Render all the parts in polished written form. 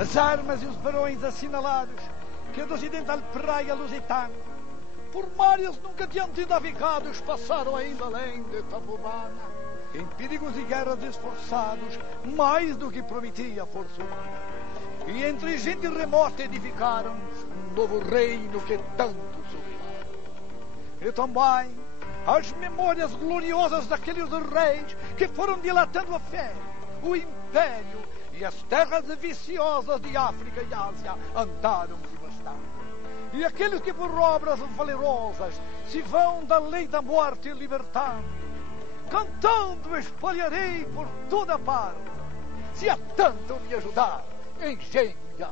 As armas e os barões assinalados que do ocidental praia lusitana, por mares nunca diante navegados, passaram ainda além de Tabubana, em perigos e guerras esforçados, mais do que prometia a força humana. E entre gente remota edificaram um novo reino que tanto sublimaram. E também as memórias gloriosas daqueles reis que foram dilatando a fé, o império e as terras viciosas de África e Ásia andaram devastando. E aqueles que por obras valerosas se vão da lei da morte libertando, cantando espalharei por toda parte, se há tanto me ajudar, engenho já.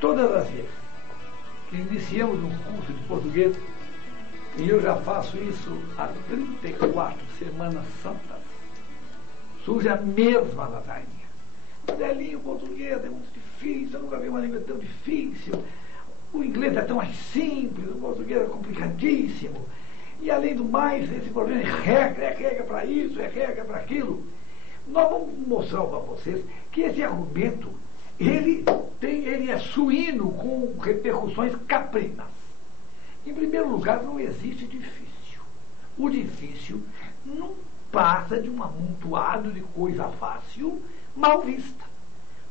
Todas as vezes que iniciamos um curso de português, e eu já faço isso há 34 semanas santas, surge a mesma ladainha. Delinho, o português é muito difícil, eu nunca vi uma língua tão difícil, o inglês é tão mais simples, o português é complicadíssimo, e além do mais, esse problema é regra para isso, é regra para aquilo. Nós vamos mostrar para vocês que esse argumento ele é suíno com repercussões caprinas. Em primeiro lugar, não existe difícil. O difícil não passa de um amontoado de coisa fácil, mal vista.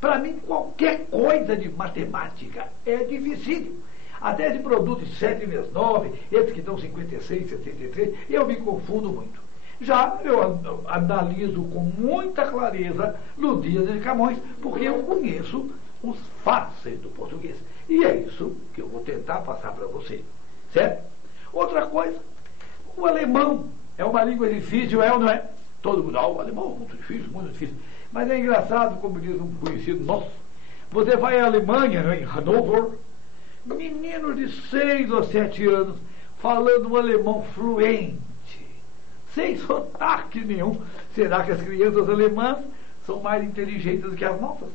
Para mim, qualquer coisa de matemática é dificílimo. Até esse produto de 7 vezes 9, esses que dão 56, 73, eu me confundo muito. Já eu analiso com muita clareza Lusíadas de Camões, porque eu conheço os fáceis do português. E é isso que eu vou tentar passar para você. Certo? Outra coisa, o alemão é uma língua difícil, é ou não é? Todo mundo, o alemão é muito difícil, muito difícil. Mas é engraçado, como diz um conhecido nosso, você vai à Alemanha, né, em Hannover, menino de 6 ou 7 anos, falando um alemão fluente, sem sotaque nenhum. Será que as crianças alemãs são mais inteligentes do que as nossas?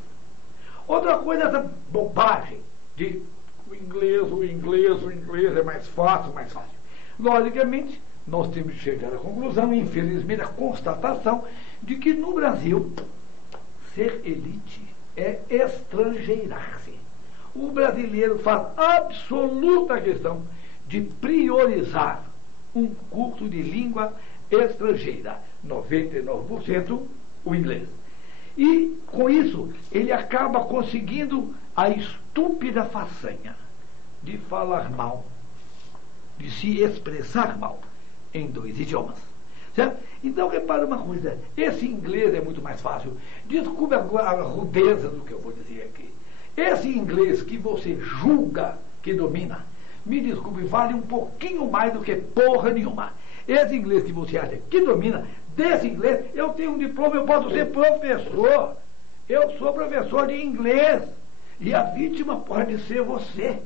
Outra coisa, essa bobagem de o inglês é mais fácil, mais fácil. Logicamente, nós temos que chegar à conclusão, infelizmente, a constatação de que no Brasil, ser elite é estrangeirarse. O brasileiro faz absoluta questão de priorizar um curso de língua estrangeira, 99% o inglês. E, com isso, ele acaba conseguindo a estúpida façanha de falar mal, de se expressar mal em 2 idiomas. Certo? Então, repara uma coisa, esse inglês é muito mais fácil. Desculpe agora a rudeza do que eu vou dizer aqui. Esse inglês que você julga que domina, me desculpe, vale um pouquinho mais do que porra nenhuma. Esse inglês que você acha que domina, desse inglês, eu tenho um diploma, eu posso ser professor. Eu sou professor de inglês. E a vítima pode ser você.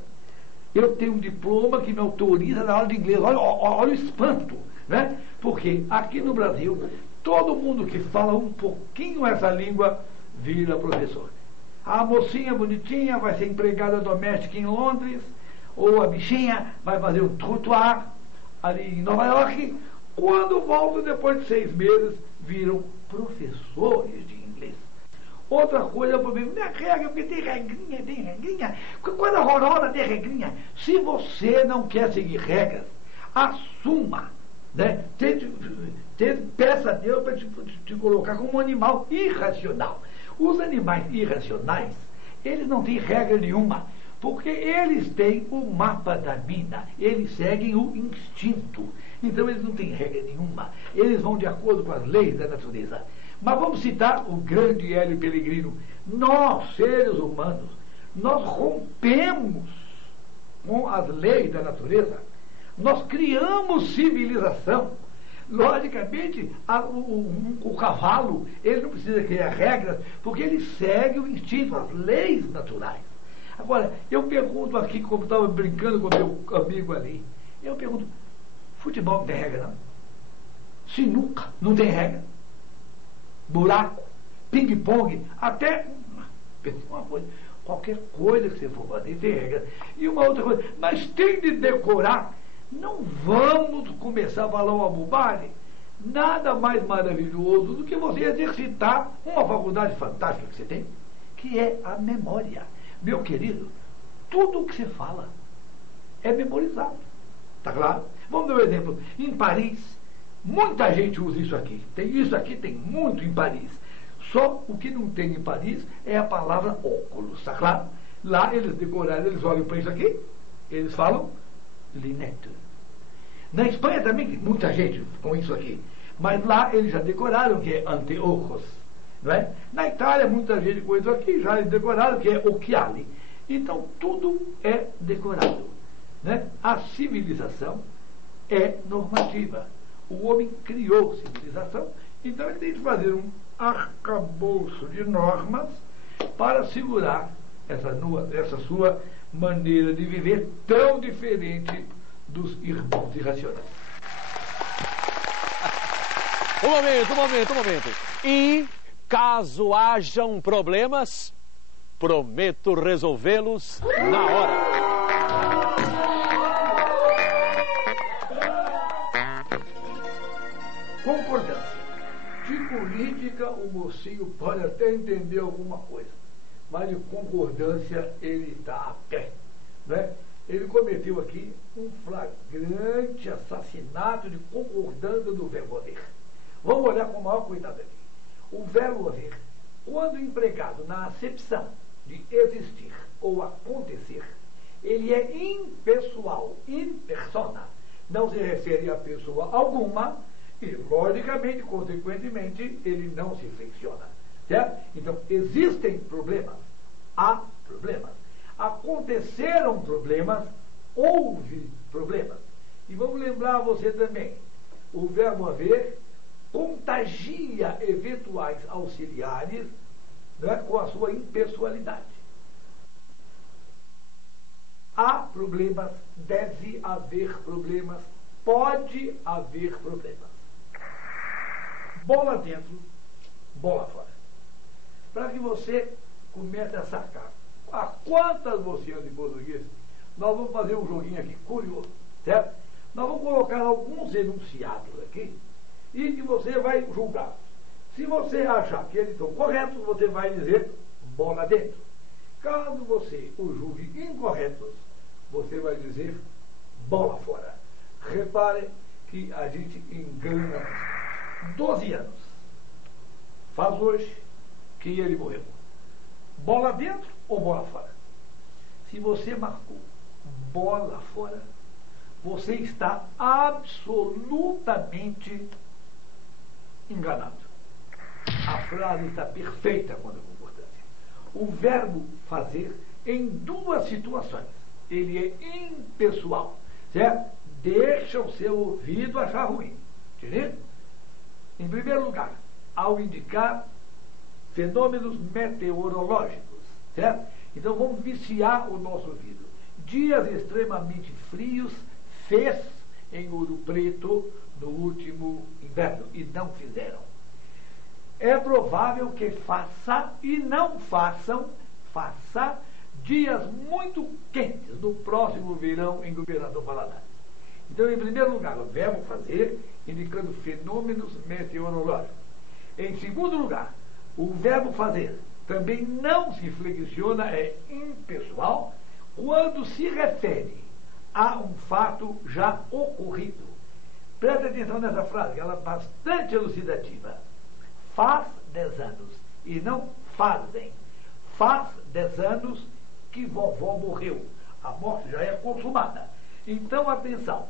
Eu tenho um diploma que me autoriza na aula de inglês. Olha o espanto, né? Porque aqui no Brasil, todo mundo que fala um pouquinho essa língua vira professor. A mocinha bonitinha vai ser empregada doméstica em Londres, ou a bichinha vai fazer um trottoir ali em Nova York. Quando voltam, depois de 6 meses, viram professores de inglês. Outra coisa, o problema não é regra, porque tem regrinha. Coisa horrorosa tem regrinha. Se você não quer seguir regras, assuma, né? Peça a Deus para te colocar como um animal irracional. Os animais irracionais, eles não têm regra nenhuma, porque eles têm o mapa da mina, eles seguem o instinto. Então eles não têm regra nenhuma, eles vão de acordo com as leis da natureza. Mas vamos citar o grande Hélio Pellegrino. Nós, seres humanos, nós rompemos com as leis da natureza, nós criamos civilização. Logicamente, o cavalo, ele não precisa criar regras, porque ele segue o instinto, as leis naturais. Agora, eu pergunto aqui, como estava brincando com o meu amigo ali, eu pergunto, futebol não tem regra, não? Sinuca não tem regra? Buraco, ping-pong, até uma coisa, qualquer coisa que você for fazer tem regra. E uma outra coisa, mas tem de decorar. Não vamos começar a falar uma bobagem. Nada mais maravilhoso do que você exercitar uma faculdade fantástica que você tem, que é a memória. Meu querido, tudo o que você fala é memorizado. Tá claro? Vamos dar um exemplo. Em Paris, muita gente usa isso aqui. Isso aqui tem muito em Paris. Só o que não tem em Paris é a palavra óculos, tá claro? Lá eles decoraram, eles olham para isso aqui, eles falam lunette. Na Espanha também tem muita gente com isso aqui. Mas lá eles já decoraram que é anteojos. Não é? Na Itália, muita gente com isso aqui já decoraram que é occhiali. Então, tudo é decorado. Né? A civilização é normativa. O homem criou civilização, então ele tem que fazer um arcabouço de normas para segurar essa sua maneira de viver tão diferente dos irmãos irracionais. Um momento. E, caso hajam problemas, prometo resolvê-los na hora. Concordância. De política, o mocinho pode até entender alguma coisa, mas de concordância ele está a pé. Né? Ele cometeu aqui um flagrante assassinato de concordância do verbo haver. Vamos olhar com o maior cuidado aqui. O verbo haver, quando empregado na acepção de existir ou acontecer, ele é impessoal, in persona. Não se refere a pessoa alguma e, logicamente, consequentemente, ele não se flexiona. Certo? Então, existem problemas, há problemas. Aconteceram problemas, houve problemas. E vamos lembrar a você também, o verbo haver contagia eventuais auxiliares, né, com a sua impessoalidade. Há problemas, deve haver problemas, pode haver problemas. Bola dentro, bola fora. Para que você comece a sacar a quantas você anda em português, nós vamos fazer um joguinho aqui curioso, certo? Nós vamos colocar alguns enunciados aqui e que você vai julgar. Se você achar que eles estão corretos, você vai dizer bola dentro. Caso você o julgue incorretos, você vai dizer bola fora. Repare que a gente engana 12 anos. Faz hoje que ele morreu. Bola dentro ou bola fora? Se você marcou bola fora, você está absolutamente enganado. A frase está perfeita quando é concordância. O verbo fazer em duas situações. Ele é impessoal, certo? Deixa o seu ouvido achar ruim. Entendeu? Em primeiro lugar, ao indicar fenômenos meteorológicos, certo? Então vamos viciar o nosso ouvido. Dias extremamente frios fez em Ouro Preto no último inverno e não fizeram. É provável que faça e não faça dias muito quentes no próximo verão em Governador Valadares. Então, em primeiro lugar, o verbo fazer, indicando fenômenos meteorológicos. Em segundo lugar, o verbo fazer também não se flexiona, é impessoal, quando se refere a um fato já ocorrido. Preste atenção nessa frase, ela é bastante elucidativa. Faz 10 anos, e não fazem. Faz 10 anos que vovó morreu. A morte já é consumada. Então, atenção,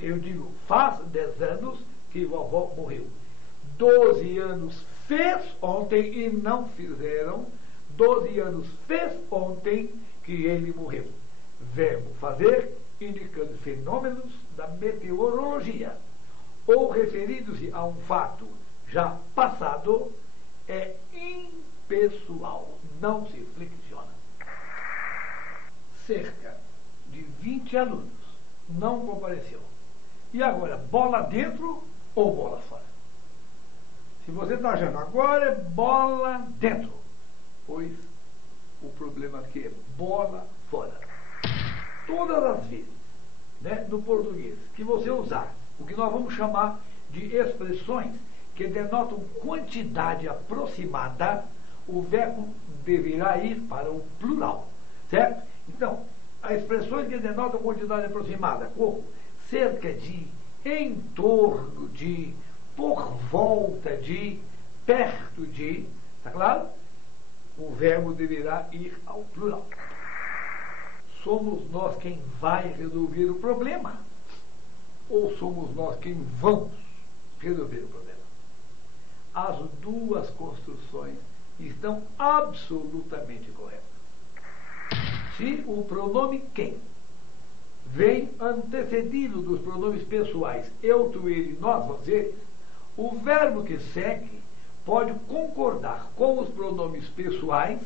eu digo, faz 10 anos que vovó morreu. 12 anos fez ontem e não fizeram. 12 anos fez ontem que ele morreu. Verbo fazer, indicando fenômenos da meteorologia, ou referindo-se a um fato já passado, é impessoal, não se flexiona. cerca de 20 alunos não compareceu. E agora, bola dentro ou bola fora? Se você está achando agora é bola dentro, pois o problema aqui é bola fora. Todas as vezes, né, no português, que você usar o que nós vamos chamar de expressões que denotam quantidade aproximada, o verbo deverá ir para o plural, certo? Então, as expressões que denotam quantidade aproximada, como cerca de, em torno de, por volta de, perto de, tá claro? O verbo deverá ir ao plural. Somos nós quem vai resolver o problema? Ou somos nós quem vamos resolver o problema? As duas construções estão absolutamente corretas. Se o pronome quem vem antecedido dos pronomes pessoais eu, tu, ele, nós, vocês, o verbo que segue pode concordar com os pronomes pessoais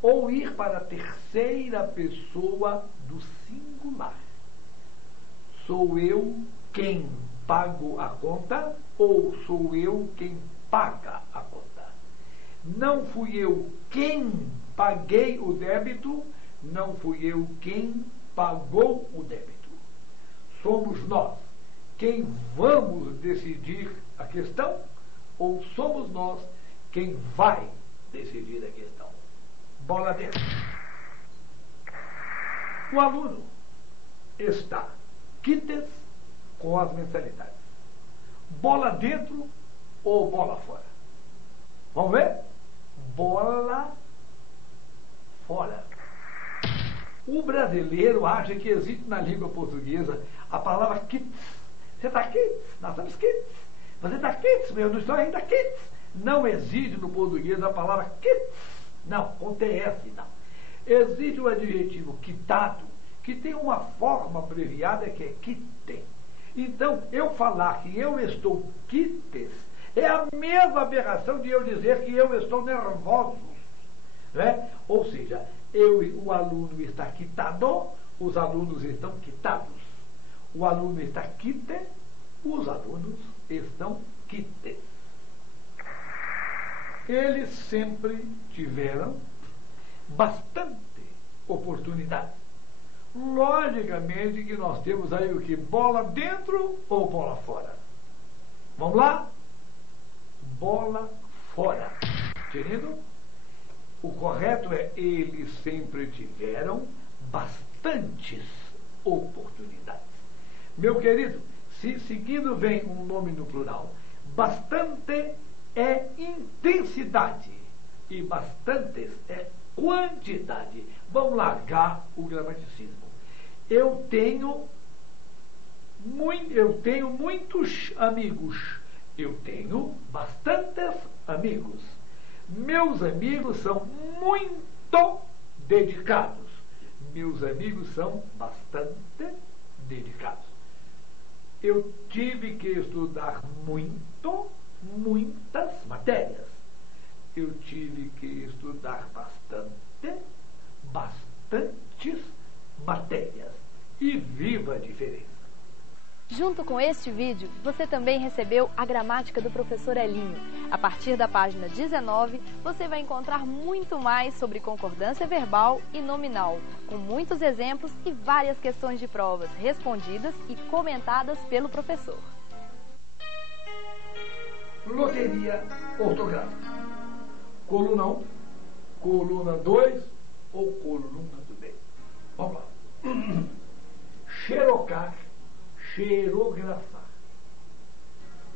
ou ir para a terceira pessoa do singular. Sou eu quem pago a conta ou sou eu quem paga a conta? Não fui eu quem paguei o débito, não fui eu quem pagou o débito. Somos nós quem vamos decidir a questão ou somos nós quem vai decidir a questão? Bola dentro. O aluno está quites com as mensalidades. Bola dentro ou bola fora? Vamos ver? Bola fora. O brasileiro acha que existe na língua portuguesa a palavra quites. Você está quites? Nós estamos quites. Você está quites? Eu não estou ainda quites. Não existe no português a palavra quites. Não, com TS não. Existe o adjetivo quitado, que tem uma forma abreviada que é quite. Então, eu falar que eu estou quites é a mesma aberração de eu dizer que eu estou nervoso. Né? Ou seja, o aluno está quitado, os alunos estão quitados. O aluno está quite, os alunos estão quites. Eles sempre tiveram bastante oportunidade. Logicamente que nós temos aí o que? Bola dentro ou bola fora? Vamos lá? Bola fora. Entendendo? O correto é eles sempre tiveram bastantes oportunidades. Meu querido, se seguido vem um nome no plural, bastante é intensidade e bastantes é quantidade. Vamos largar o gramaticismo. Eu tenho muitos amigos. Eu tenho bastantes amigos. Meus amigos são muito dedicados. Meus amigos são bastante dedicados. Eu tive que estudar muitas matérias. Eu tive que estudar bastantes matérias. E viva a diferença! Junto com este vídeo, você também recebeu a gramática do professor Elinho. A partir da página 19, você vai encontrar muito mais sobre concordância verbal e nominal, com muitos exemplos e várias questões de provas respondidas e comentadas pelo professor. Loteria ortográfica. Coluna 1, coluna 2 ou coluna do meio. Vamos lá. Xerocar, xerografar.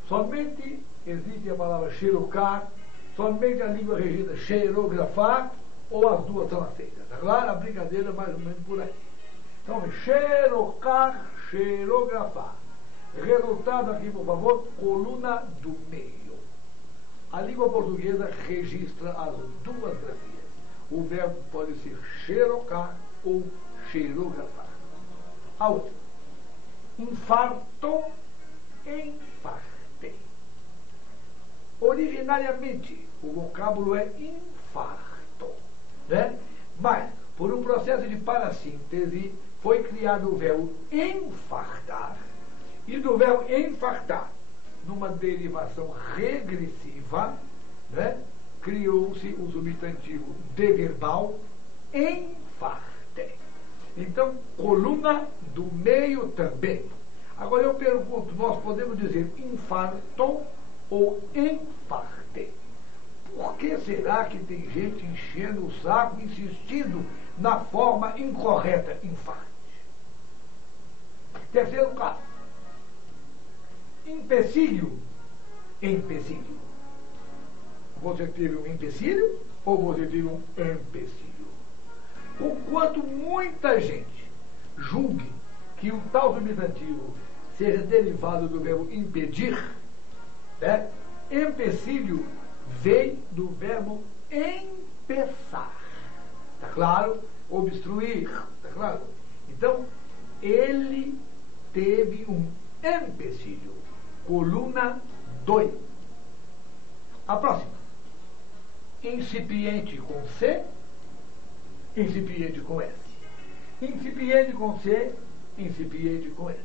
Somente existe a palavra xerocar, somente a língua regida xerografar, ou as duas são aceitas. Tá claro? A brincadeira é mais ou menos por aí. Então, xerocar, xerografar. Resultado aqui, por favor, coluna do meio. A língua portuguesa registra as duas grafias. O verbo pode ser xerocar ou xerografar. A outra. Infarto, infarte. Originariamente, o vocábulo é infarto, né? Mas por um processo de parassíntese, foi criado o verbo enfartar, e do verbo enfartar, numa derivação regressiva, né, criou-se o substantivo de verbal enfarte. Então, coluna do meio também. Agora eu pergunto, nós podemos dizer infarto ou enfarte? Por que será que tem gente enchendo o saco, insistindo na forma incorreta, infarte? Terceiro caso. Empecilho, empecilho. Você teve um empecilho ou você teve um empecilho? O quanto muita gente julgue que o tal substantivo seja derivado do verbo impedir, né? Empecilho vem do verbo empeçar. Está claro? Obstruir. Está claro? Então, ele teve um empecilho. Coluna 2. A próxima. Incipiente com C, incipiente com S. Incipiente com C, incipiente com S.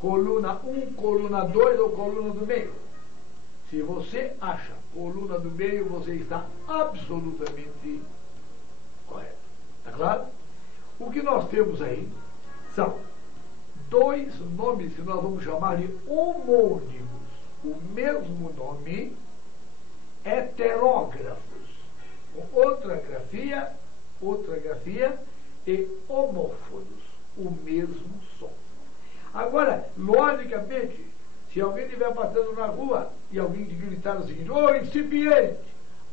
Coluna 1, coluna 2 ou coluna do meio. Se você acha coluna do meio, você está absolutamente correto. Está claro? O que nós temos aí são dois nomes que nós vamos chamar de homônimos. O mesmo nome, heterógrafos. Com outra grafia e homófonos. O mesmo som. Agora, logicamente, se alguém estiver passando na rua e alguém te gritar o seguinte: ô, incipiente!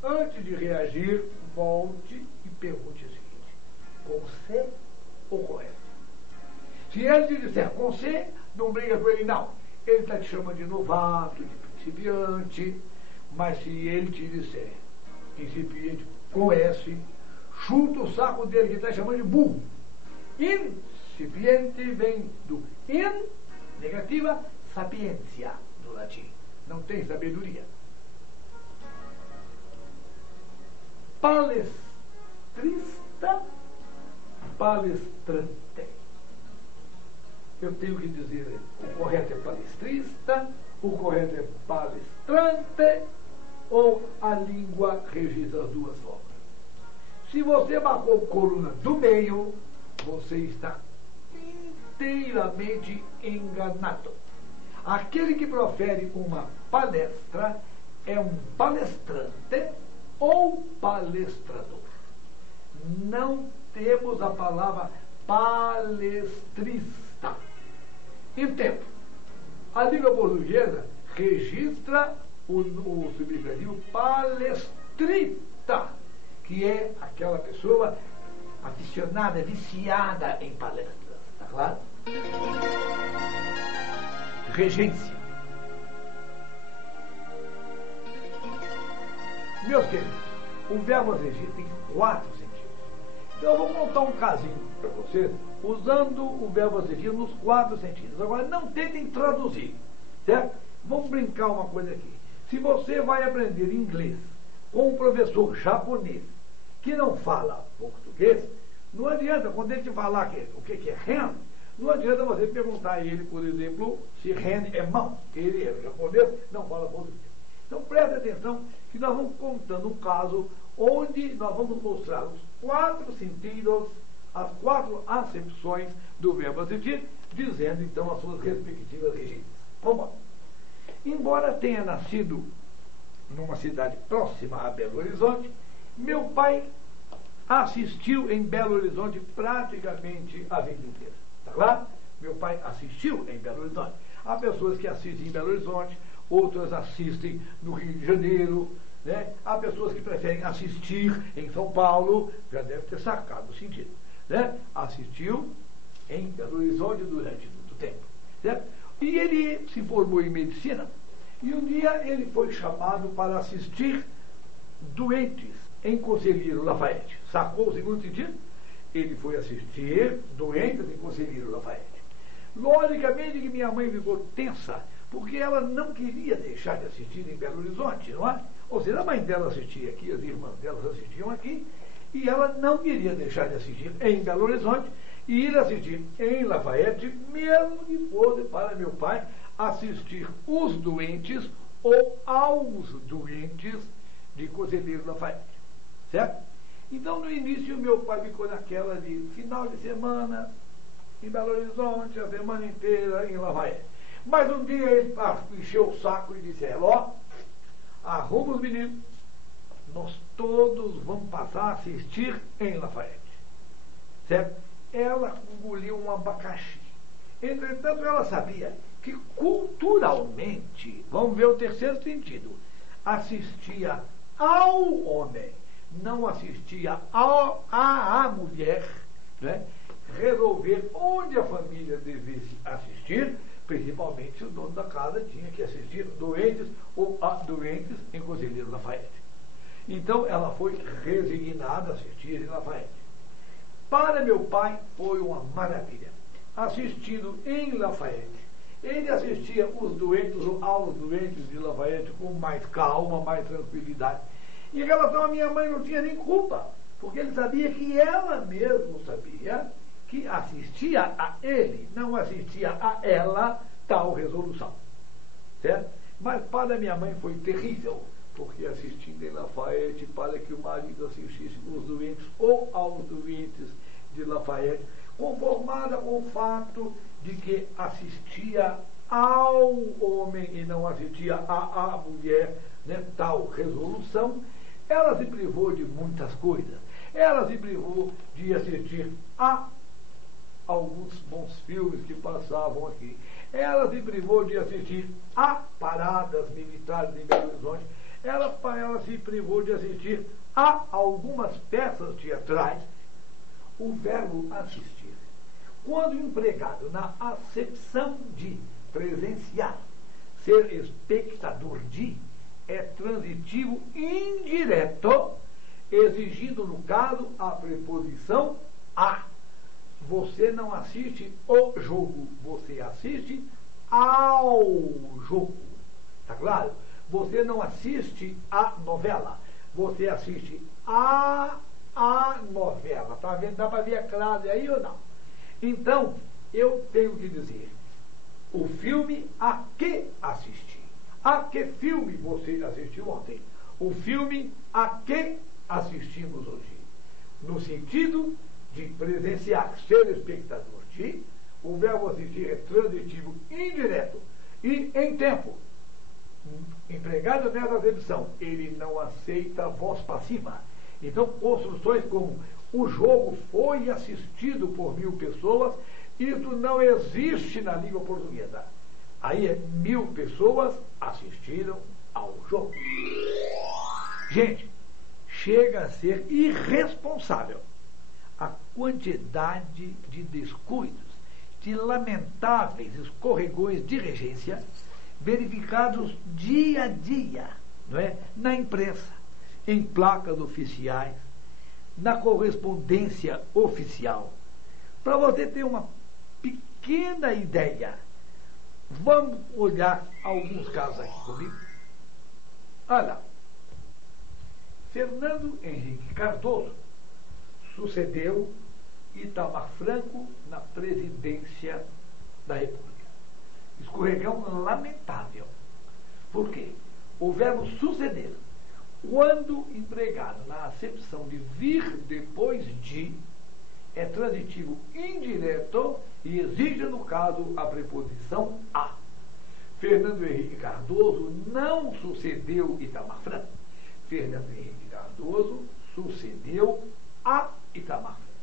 Antes de reagir, volte e pergunte o seguinte: com C ou com S? Se ele te disser com C, não briga com ele, não. Ele está te chamando de novato, de principiante. Mas se ele te disser incipiente com S, chuta o saco dele, que está chamando de burro. Incipiente vem do in, negativa, sapiência, do latim. Não tem sabedoria. Palestrista, palestrante. Eu tenho que dizer, o correto é palestrista, o correto é palestrante, ou a língua registra as duas formas. Se você marcou coluna do meio, você está inteiramente enganado. Aquele que profere uma palestra é um palestrante ou palestrador. Não temos a palavra palestrista. Entendo. A língua portuguesa registra o substantivo palestrita, que é aquela pessoa aficionada, viciada em palestras. Está claro? Regência. Meus queridos, o verbo regir tem 4 sentidos. Então eu vou contar um casinho para vocês, usando o verbo regir nos 4 sentidos. Agora, não tentem traduzir, certo? Vamos brincar uma coisa aqui. Se você vai aprender inglês com um professor japonês que não fala português, não adianta, quando ele te falar o que é hand, não adianta você perguntar a ele, por exemplo, se hand é mão. Ele é japonês, não fala português. Então preste atenção que nós vamos contando um caso onde nós vamos mostrar os 4 sentidos, as 4 acepções do verbo assistir, dizendo então as suas respectivas regências. Vamos lá. Embora tenha nascido numa cidade próxima a Belo Horizonte, meu pai assistiu em Belo Horizonte praticamente a vida inteira. Está claro? Meu pai assistiu em Belo Horizonte. Há pessoas que assistem em Belo Horizonte, outras assistem no Rio de Janeiro, né? Há pessoas que preferem assistir em São Paulo, já deve ter sacado o sentido, né? Assistiu em Belo Horizonte durante muito tempo, certo? E ele se formou em medicina, e um dia ele foi chamado para assistir doentes em Conselheiro Lafayette. Sacou o segundo sentido? Ele foi assistir doentes em Conselheiro Lafayette. Logicamente que minha mãe ficou tensa, porque ela não queria deixar de assistir em Belo Horizonte, não é? Ou seja, a mãe dela assistia aqui, as irmãs delas assistiam aqui, E ela não queria deixar de assistir em Belo Horizonte e ir assistir em Lafayette, mesmo que fosse para meu pai assistir Os Doentes ou Aos Doentes de Conselheiro Lafayette. Certo? Então, no início, meu pai ficou naquela de final de semana em Belo Horizonte, a semana inteira em Lafayette. Mas um dia ele encheu o saco e disse: ó, arruma os meninos, nós todos vamos passar a assistir em Lafayette. Certo? Ela engoliu um abacaxi. Entretanto, ela sabia que culturalmente, vamos ver o terceiro sentido, assistia ao homem, não assistia à mulher, né, resolver onde a família devesse assistir, principalmente se o dono da casa tinha que assistir doentes ou a doentes em Conselheiro Lafayette. Então ela foi resignada a assistir em Lafayette. Para meu pai foi uma maravilha. Assistindo em Lafayette, ele assistia os doentes aos doentes de Lafayette com mais calma, mais tranquilidade. Em relação à minha mãe, não tinha nem culpa, porque ele sabia que ela mesma sabia que assistia a ele, não assistia a ela tal resolução. Certo? Mas para minha mãe foi terrível, porque assistindo em Lafayette para que o marido assistisse os doentes ou aos doentes de Lafayette, conformada com o fato de que assistia ao homem e não assistia à mulher, né, tal resolução, ela se privou de muitas coisas. Ela se privou de assistir a alguns bons filmes que passavam aqui. Ela se privou de assistir a paradas militares em Belo Horizonte. Ela se privou de assistir a algumas peças teatrais. O verbo assistir, quando empregado na acepção de presenciar, ser espectador de, é transitivo indireto, exigindo, no caso, a preposição a. Você não assiste o jogo, você assiste ao jogo. Está claro? Você não assiste a novela, você assiste a novela. Tá vendo? Dá para ver a crase aí ou não? Então, eu tenho que dizer, o filme a que assisti. A que filme você assistiu ontem? O filme a que assistimos hoje? No sentido de presenciar, ser espectador de, o verbo assistir é transitivo indireto e em tempo. Empregado nessa acepção, ele não aceita a voz passiva. Então, construções como o jogo foi assistido por 1000 pessoas, isso não existe na língua portuguesa. Aí é 1000 pessoas assistiram ao jogo. Gente, chega a ser irresponsável a quantidade de descuidos, de lamentáveis escorregões de regência verificados dia a dia, não é? Na imprensa, em placas oficiais, na correspondência oficial. Para você ter uma pequena ideia, vamos olhar alguns casos aqui comigo. Olha, Fernando Henrique Cardoso sucedeu Itamar Franco na presidência da República. Escorregão lamentável. Por quê? O verbo suceder, quando empregado na acepção de vir depois de, é transitivo indireto e exige, no caso, a preposição a. Fernando Henrique Cardoso não sucedeu Itamar Franco. Fernando Henrique Cardoso sucedeu a Itamar Franco.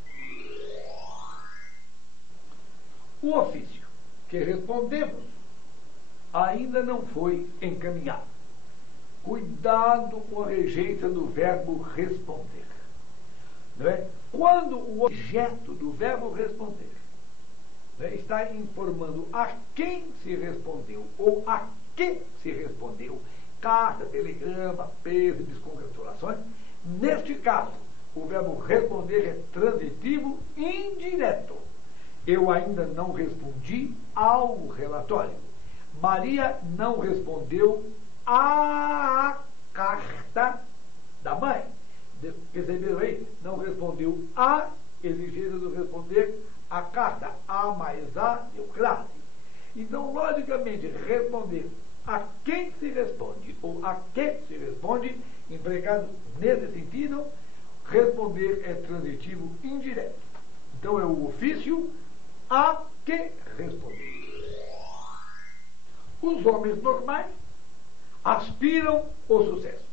O ofício que respondemos ainda não foi encaminhado. Cuidado com a regência do verbo responder. Não é? Quando o objeto do verbo responder, não é, está informando a quem se respondeu ou a que se respondeu, carta, telegrama, pêsames, congratulações, neste caso, o verbo responder é transitivo indireto. Eu ainda não respondi ao relatório. Maria não respondeu à carta da mãe. Perceberam aí? Não respondeu a exigência de responder a carta. A mais A deu classe. Então, logicamente, responder a quem se responde ou a que se responde, empregado nesse sentido, responder é transitivo indireto. Então, é o ofício a que responder. Os homens normais aspiram o sucesso.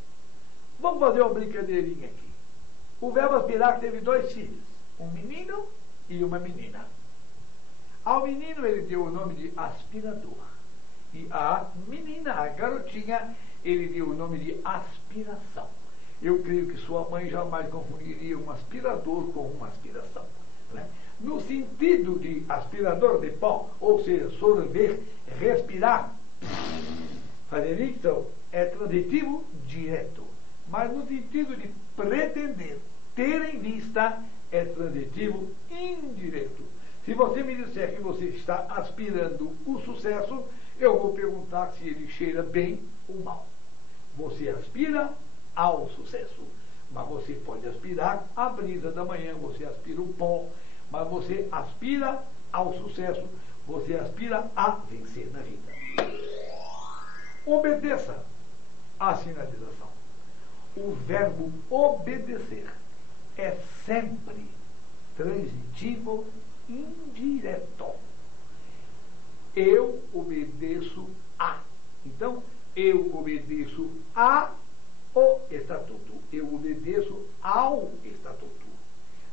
Vamos fazer uma brincadeirinha aqui. O verbo aspirar teve 2 filhos, um menino e uma menina. Ao menino ele deu o nome de aspirador. E a menina, a garotinha, ele deu o nome de aspiração. Eu creio que sua mãe jamais confundiria um aspirador com uma aspiração. Né? No sentido de aspirador de pó, ou seja, sorver, respirar, fazer isso é transitivo direto. Mas no sentido de pretender, ter em vista, é transitivo indireto. Se você me disser que você está aspirando o sucesso, eu vou perguntar se ele cheira bem ou mal. Você aspira ao sucesso, mas você pode aspirar a brisa da manhã, você aspira o pó, mas você aspira ao sucesso, você aspira a vencer na vida. Obedeça à sinalização. O verbo obedecer é sempre transitivo indireto. Eu obedeço a. Então, eu obedeço a o estatuto. Eu obedeço ao estatuto.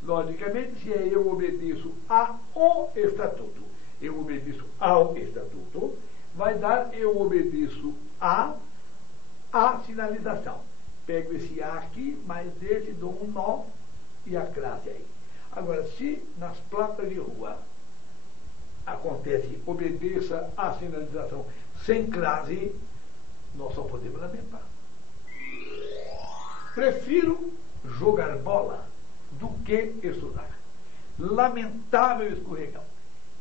Logicamente, se é eu obedeço a o estatuto, eu obedeço ao estatuto, vai dar eu obedeço a sinalização. Pego esse A aqui, mais esse, dou um nó e a classe aí. Agora, se nas placas de rua acontece obedeça à sinalização sem classe, nós só podemos lamentar. Prefiro jogar bola do que estudar. Lamentável escorregão.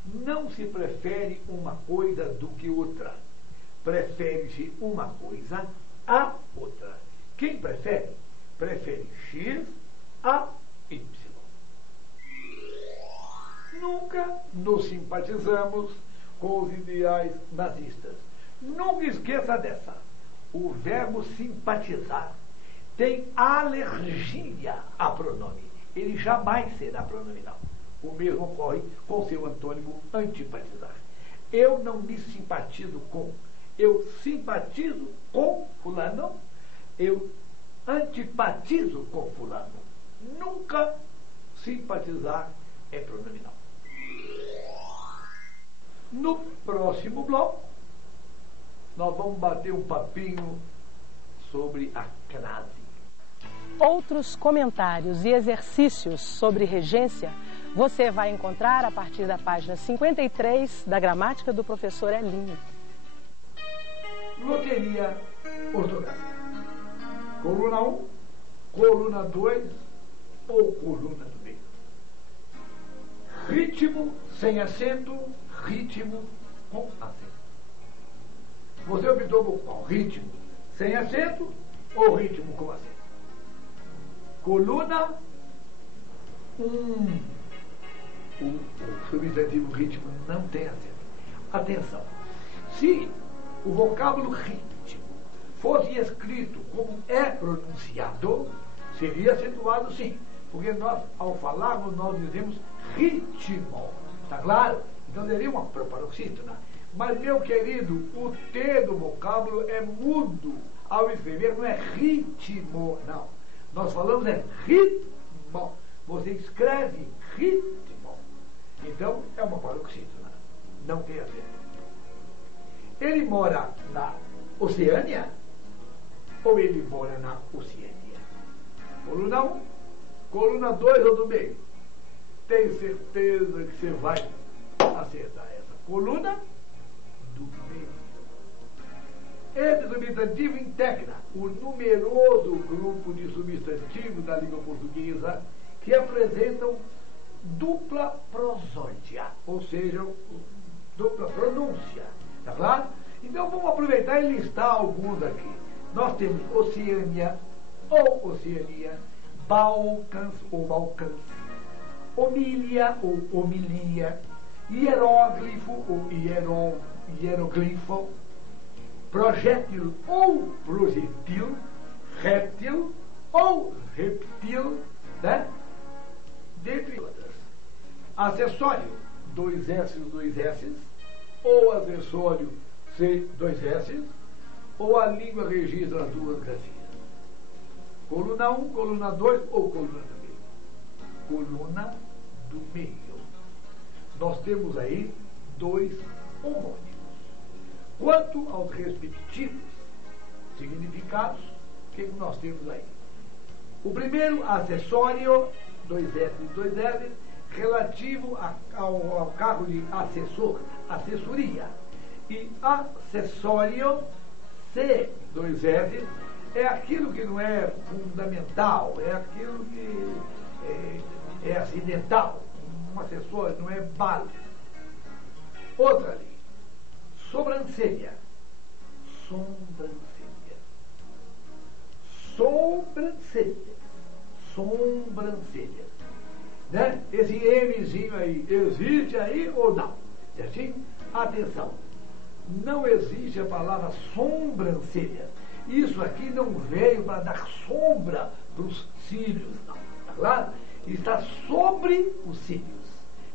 Não se prefere uma coisa do que outra. Prefere-se uma coisa a outra. Quem prefere? Prefere X a Y. Nunca nos simpatizamos com os ideais nazistas. Nunca esqueça dessa. O verbo simpatizar tem alergia a pronome. Ele jamais será pronominal. O mesmo ocorre com seu antônimo antipatizar. Eu não me simpatizo com. Eu simpatizo com fulano. Eu antipatizo com fulano. Nunca simpatizar é pronominal. No próximo bloco, nós vamos bater um papinho sobre a classe. Outros comentários e exercícios sobre regência você vai encontrar a partir da página 53 da Gramática do Professor Elinho. Loteria ortográfica. Coluna 1, coluna 2 ou coluna do meio. Ritmo sem acento, ritmo com acento. Você optou por qual? Ritmo sem acento ou ritmo com acento? Coluna 1. O substantivo ritmo não tem acento. Atenção. Se o vocábulo ritmo fosse escrito como é pronunciado, seria acentuado sim. Porque nós, ao falarmos, nós dizemos ritmo. Está claro? Então seria uma paroxítona. Mas, meu querido, o T do vocábulo é mudo. Ao escrever não é ritmo, não. Nós falamos é ritmo. Você escreve ritmo. Então, é uma paroxítona. Não tem acento. Ele mora na Oceânia ou ele mora na Oceania? Coluna 1, coluna 2 ou do meio? Tenho certeza que você vai acertar essa. Coluna do meio. Esse substantivo integra o numeroso grupo de substantivos da língua portuguesa que apresentam dupla prosódia, ou seja, dupla pronúncia. Tá claro? Então vamos aproveitar e listar alguns aqui. Nós temos Oceânia ou Oceania, Balcãs ou Balcãs, homília ou homilia, hieróglifo ou hieroglifo, projétil ou projetil, réptil ou reptil, né? Dentre outras. Acessório, 2 S, 2 S, ou acessório C, 2 S, ou a língua registra as duas grafias. Coluna 1, coluna 2 ou coluna do meio? Coluna do meio. Nós temos aí 2 homônimos. Quanto aos respectivos significados, o que nós temos aí? O primeiro, acessório, 2S e 2L, relativo ao cargo de assessor, assessoria. E acessório, C, 2S, é aquilo que não é fundamental, é aquilo que é acidental. Um acessório não é base. Outra ali. Sobrancelha. Sobrancelha. Sobrancelha. Sobrancelha. Né? Esse Mzinho aí, existe aí ou não? Certinho? Atenção. Não existe a palavra sobrancelha. Isso aqui não veio para dar sombra para os cílios, não. Tá claro? Está sobre os cílios.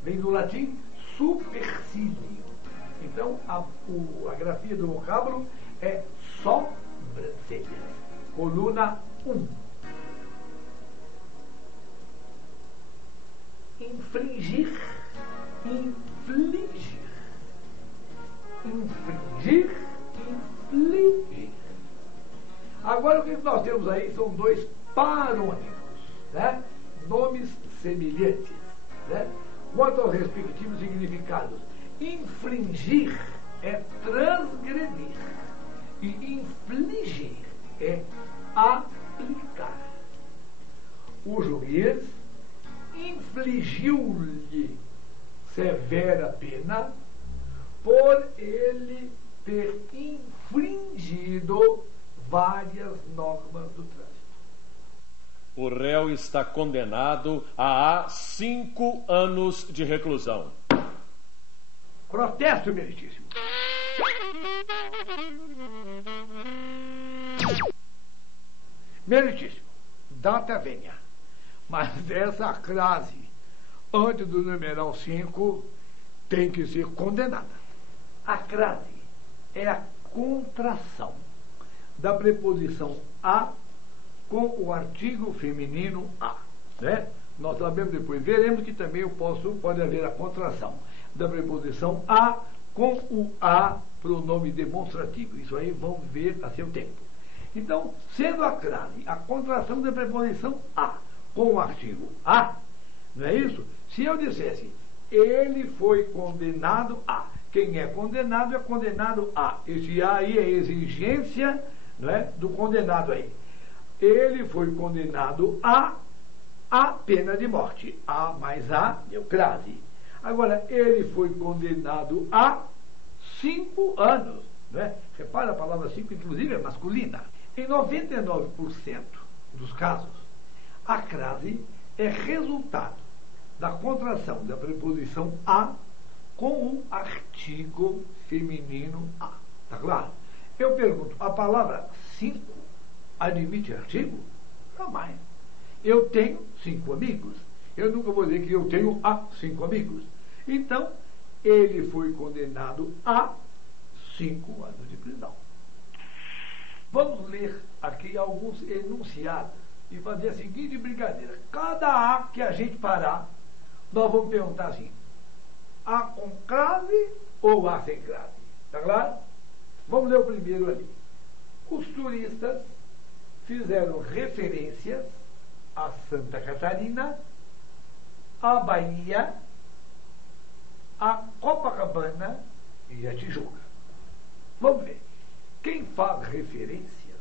Vem do latim supercílio. Então, a grafia do vocábulo é sobrancelhas. Coluna 1. Infringir. Infligir. Infringir. Infligir. Agora, o que nós temos aí são 2 parônimos, né? Nomes semelhantes, né? Quanto aos respectivos significados, infringir é transgredir e infligir é aplicar. O juiz infligiu-lhe severa pena por ele ter infringido várias normas do trânsito. O réu está condenado a 5 anos de reclusão. Protesto, meritíssimo. Meritíssimo, data venha. Mas essa crase, antes do numeral 5, tem que ser condenada. A crase é a contração da preposição a com o artigo feminino a, né? Nós sabemos depois, veremos que também pode haver a contração da preposição a com o a pronome demonstrativo. Isso aí vamos ver a seu tempo. Então, sendo a crase a contração da preposição a com o artigo a, não é isso? Se eu dissesse, ele foi condenado a, quem é condenado a. Esse a aí é a exigência, não é, do condenado aí. Ele foi condenado a pena de morte. A mais a, deu crase. Agora, ele foi condenado a 5 anos. Né? Repara, a palavra 5, inclusive, é masculina. Em 99% dos casos, a crase é resultado da contração da preposição a com o artigo feminino a. Tá claro? Eu pergunto, a palavra 5 admite artigo? Jamais. Eu tenho 5 amigos. Eu nunca vou dizer que eu tenho 5 amigos. Então, ele foi condenado a 5 anos de prisão. Vamos ler aqui alguns enunciados e fazer a seguinte brincadeira. Cada A que a gente parar, nós vamos perguntar assim, A com crase ou A sem crase? Tá claro? Vamos ler o primeiro ali. Os turistas fizeram referências a Santa Catarina, a Bahia, a Copacabana e a Tijuca. Vamos ver. Quem faz referências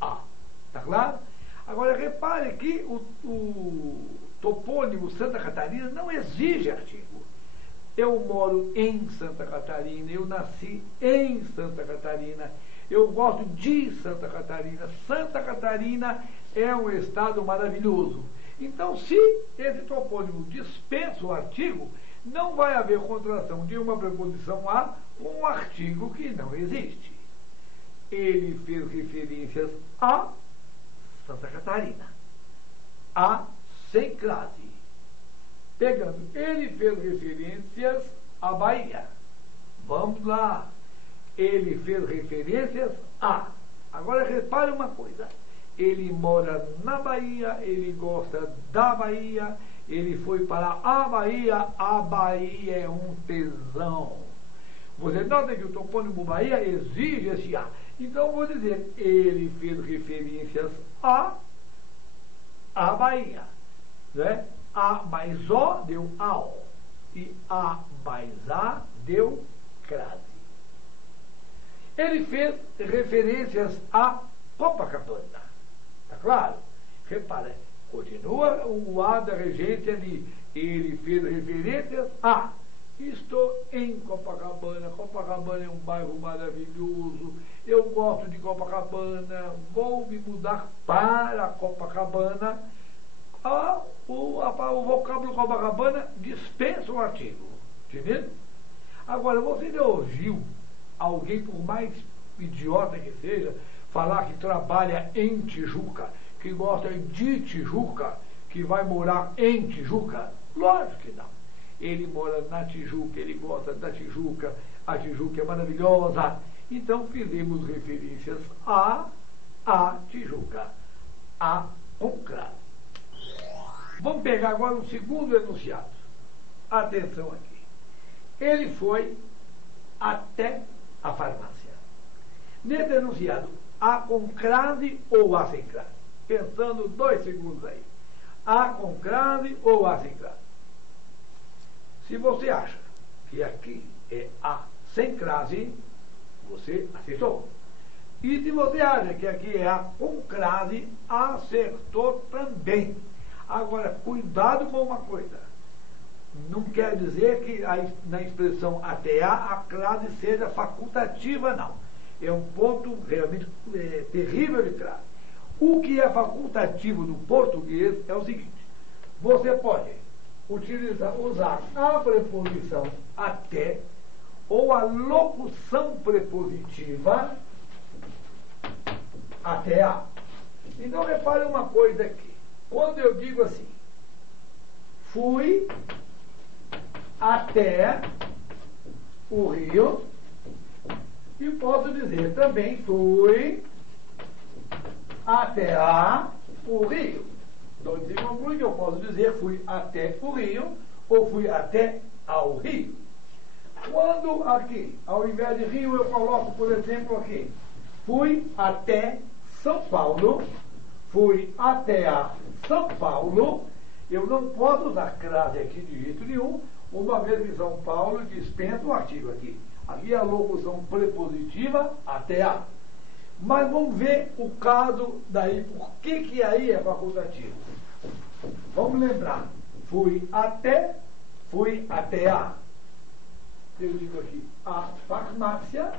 a. Tá claro? Agora repare que o topônimo Santa Catarina não exige artigo. Eu moro em Santa Catarina, eu nasci em Santa Catarina, eu gosto de Santa Catarina. Santa Catarina é um estado maravilhoso. Então, se esse topônimo dispensa o artigo, não vai haver contração de uma preposição a com um artigo que não existe. Ele fez referências a Santa Catarina, a sem crase. Pegando, ele fez referências à Bahia. Vamos lá. Ele fez referências a. Agora repare uma coisa. Ele mora na Bahia, ele gosta da Bahia, ele foi para a Bahia é um tesão. Você nota que o topônimo Bahia exige esse a. Então vou dizer, ele fez referências a Bahia. Né? A mais O deu ao. E a mais A deu crase. Ele fez referências a Copacabana. Está claro? Repara, continua o A da regência ali. Ele fez referências a. Estou em Copacabana. Copacabana é um bairro maravilhoso. Eu gosto de Copacabana. Vou me mudar para Copacabana. O vocábulo Copacabana dispensa o artigo. Entendeu? Agora, você já ouviu alguém, por mais idiota que seja, falar que trabalha em Tijuca, que gosta de Tijuca, que vai morar em Tijuca? Lógico que não. Ele mora na Tijuca, ele gosta da Tijuca, a Tijuca é maravilhosa. Então fizemos referências a Tijuca, a concrado. Vamos pegar agora um segundo enunciado. Atenção aqui. Ele foi até a farmácia. Nesse enunciado, A com crase ou A sem crase? Pensando 2 segundos aí. A com crase ou A sem crase? Se você acha que aqui é A sem crase, você acertou. E se você acha que aqui é A com crase, acertou também. Agora, cuidado com uma coisa. Não quer dizer que na expressão até a crase seja facultativa, não. É um ponto realmente terrível de crase. O que é facultativo no português é o seguinte: você pode usar a preposição até ou a locução prepositiva até a. Então repare uma coisa aqui. Quando eu digo assim, fui até o Rio, e posso dizer também fui até o Rio. Então, se conclui que eu posso dizer fui até o Rio ou fui até ao Rio. Quando aqui, ao invés de Rio, eu coloco, por exemplo, aqui, fui até São Paulo, fui até a São Paulo, eu não posso usar crase aqui de jeito nenhum, uma vez que São Paulo dispensa o artigo aqui. Aqui é a locução prepositiva até a. Mas vamos ver o caso daí, por que aí é facultativo. Vamos lembrar, fui até a. Eu digo aqui, a farmácia,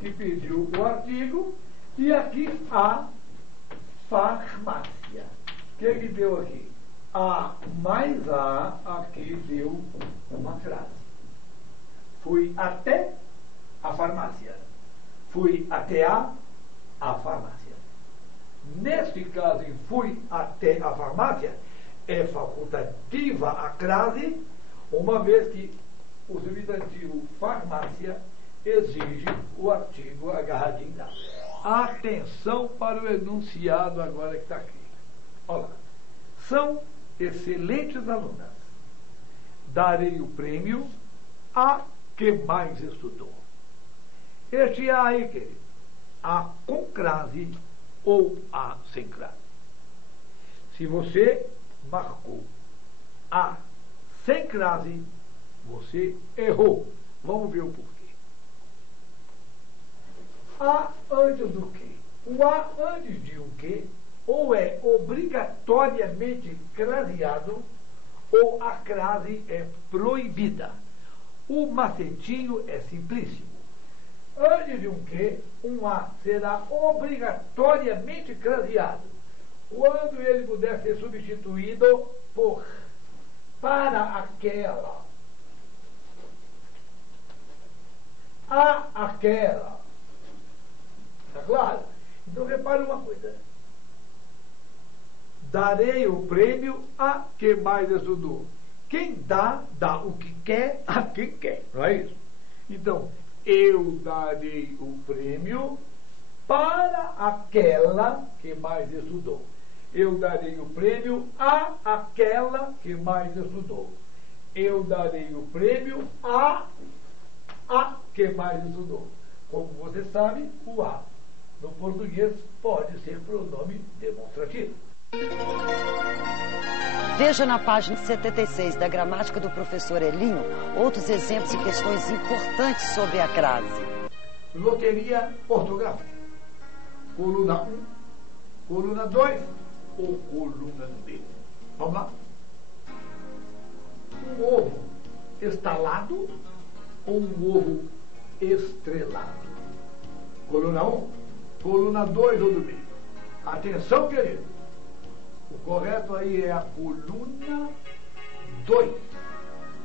que pediu o artigo, e aqui a farmácia. O que deu aqui? A mais A, aqui deu uma frase. Fui até a farmácia. Fui até a farmácia. Neste caso, em fui até a farmácia, é facultativa a crase, uma vez que o substantivo farmácia exige o artigo agarradinho lá. Atenção para o enunciado agora que está aqui. Olha lá. São excelentes alunas. Darei o prêmio a que mais estudou. Este A aí, querido, A com crase ou A sem crase. Se você marcou A sem crase, você errou. Vamos ver o porquê. A antes do que? O A antes de um que ou é obrigatoriamente craseado ou a crase é proibida. O macetinho é simplíssimo. Antes de um que, um a será obrigatoriamente craseado quando ele puder ser substituído por para aquela, a aquela. Está claro? Então repare uma coisa. Darei o prêmio a quem mais estudou. Quem dá, dá o que quer a quem quer. Não é isso? Então, eu darei o prêmio para aquela que mais estudou. Eu darei o prêmio a aquela que mais estudou. Eu darei o prêmio a que mais estudou. Como você sabe, o a no português pode ser pronome demonstrativo. Veja na página 76 da gramática do professor Elinho outros exemplos e questões importantes sobre a crase. Loteria ortográfica. Coluna 1, coluna 2 ou coluna B. Vamos lá? Um ovo estalado ou um ovo estrelado? Coluna 1, coluna 2 ou do meio. Atenção, querido. O correto aí é a coluna 2.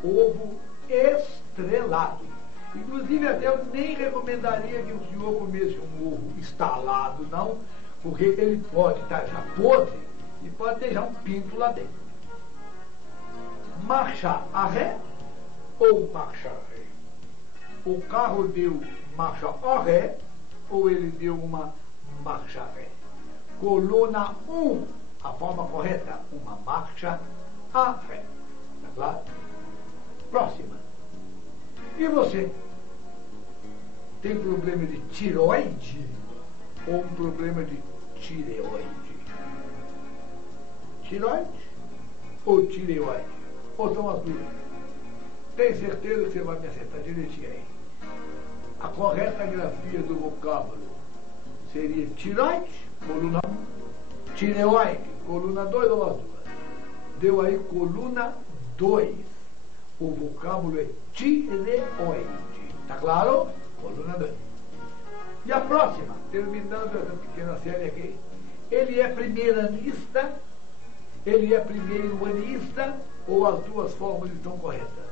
Ovo estrelado. Inclusive, até eu nem recomendaria que o senhor comesse um ovo estalado, não, porque ele pode estar já podre e pode deixar um pinto lá dentro. Marcha a ré ou marcha a ré? O carro deu marcha a ré ou ele deu uma marcha a ré? Coluna 1, a forma correta, uma marcha a ré. Tá claro? Próxima. E você? Tem problema de tireoide ou um problema de tireoide? Tireoide ou tireoide? Ou são as duas? Tem certeza que você vai me acertar direitinho aí? A correta grafia do vocábulo seria tireoide, coluna 1, tireoide, coluna 2 ou as duas? Deu aí coluna 2. O vocábulo é tireoide. Tá claro? Coluna 2. E a próxima, terminando essa pequena série aqui. Ele é primeiranista, ele é primeiroanista, ou as duas formas estão corretas?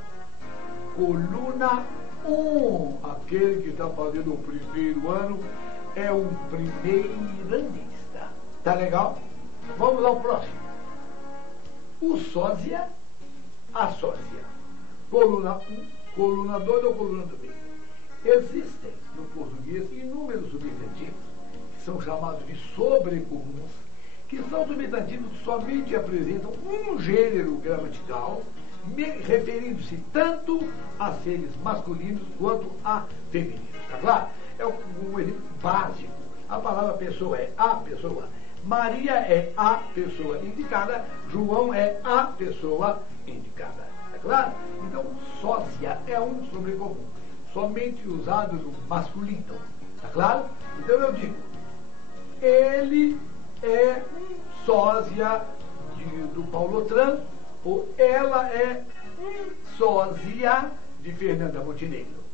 Coluna 1, aquele que está fazendo o primeiro ano é um primeiranista. Tá legal? Vamos ao próximo. O sósia, a sósia. Coluna 1, coluna 2 ou coluna do meio. Existem no português inúmeros substantivos que são chamados de sobrecomuns, que são substantivos que somente apresentam um gênero gramatical, referindo-se tanto a seres masculinos quanto a femininos. Tá claro? É um exemplo básico. A palavra pessoa é a pessoa. Maria é a pessoa indicada. João é a pessoa indicada. É claro? Então, sósia é um sobrecomum, somente usado no masculino. Tá claro? Então eu digo, ele é um sósia do Paulo Otran, ou ela é um sósia de Fernanda Montenegro.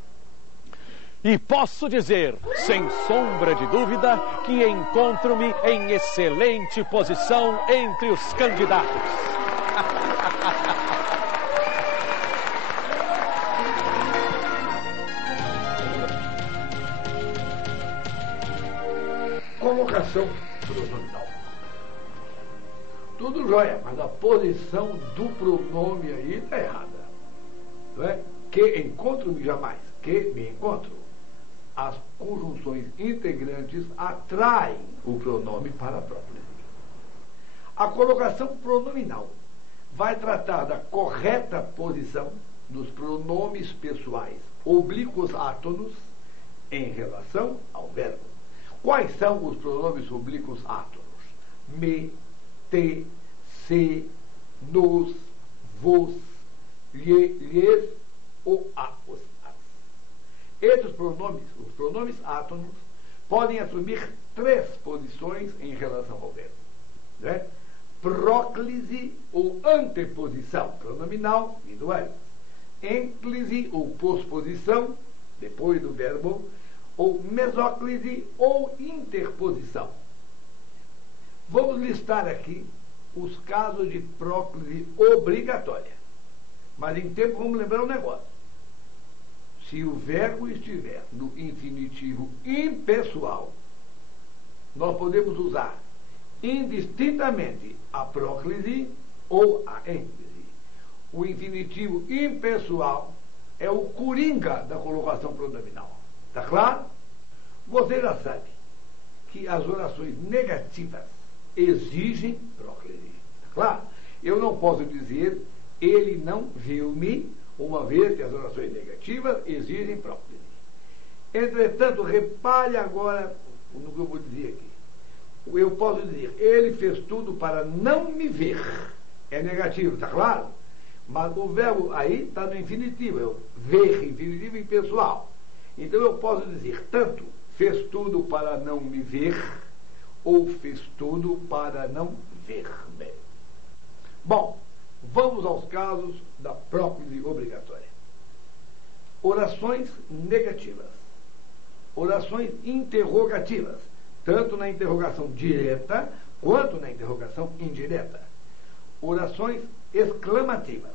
E posso dizer, sem sombra de dúvida, que encontro-me em excelente posição entre os candidatos. Colocação pronominal. Tudo jóia, mas a posição do pronome aí está errada. Não é? Que encontro-me jamais. Que me encontro. As conjunções integrantes atraem o pronome para a própria língua. A colocação pronominal vai tratar da correta posição dos pronomes pessoais oblíquos átonos em relação ao verbo. Quais são os pronomes oblíquos átonos? Me, te, se, nos, vos, lhes ou os. Esses pronomes, os pronomes átonos, podem assumir 3 posições em relação ao verbo. Né? Próclise ou anteposição, pronominal e do verbo. Ênclise ou posposição, depois do verbo, ou mesóclise, ou interposição. Vamos listar aqui os casos de próclise obrigatória. Mas em tempo vamos lembrar um negócio. Se o verbo estiver no infinitivo impessoal, nós podemos usar indistintamente a próclise ou a ênclise. O infinitivo impessoal é o coringa da colocação pronominal. Está claro? Você já sabe que as orações negativas exigem próclise. Está claro? Eu não posso dizer ele não viu-me, uma vez que as orações negativas exigem próclise. Entretanto, repare agora no que eu vou dizer aqui. Eu posso dizer, ele fez tudo para não me ver. É negativo, está claro? Mas o verbo aí está no infinitivo, é o ver, infinitivo impessoal. Então eu posso dizer tanto fez tudo para não me ver, ou fez tudo para não ver-me. Bom, vamos aos casos da próclise obrigatória. Orações negativas. Orações interrogativas, tanto na interrogação direta quanto na interrogação indireta. Orações exclamativas.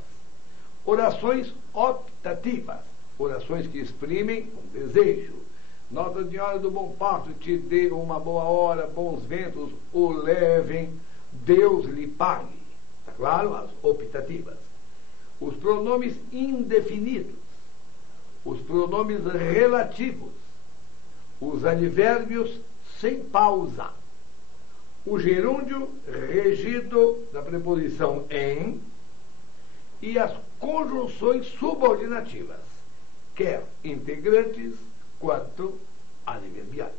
Orações optativas. Orações que exprimem um desejo. Nossa Senhora do Bom Parto te dê uma boa hora, bons ventos o levem, Deus lhe pague. Está claro? As optativas. Os pronomes indefinidos. Os pronomes relativos. Os advérbios sem pausa. O gerúndio regido da preposição em e as conjunções subordinativas, quer integrantes quanto adverbiais.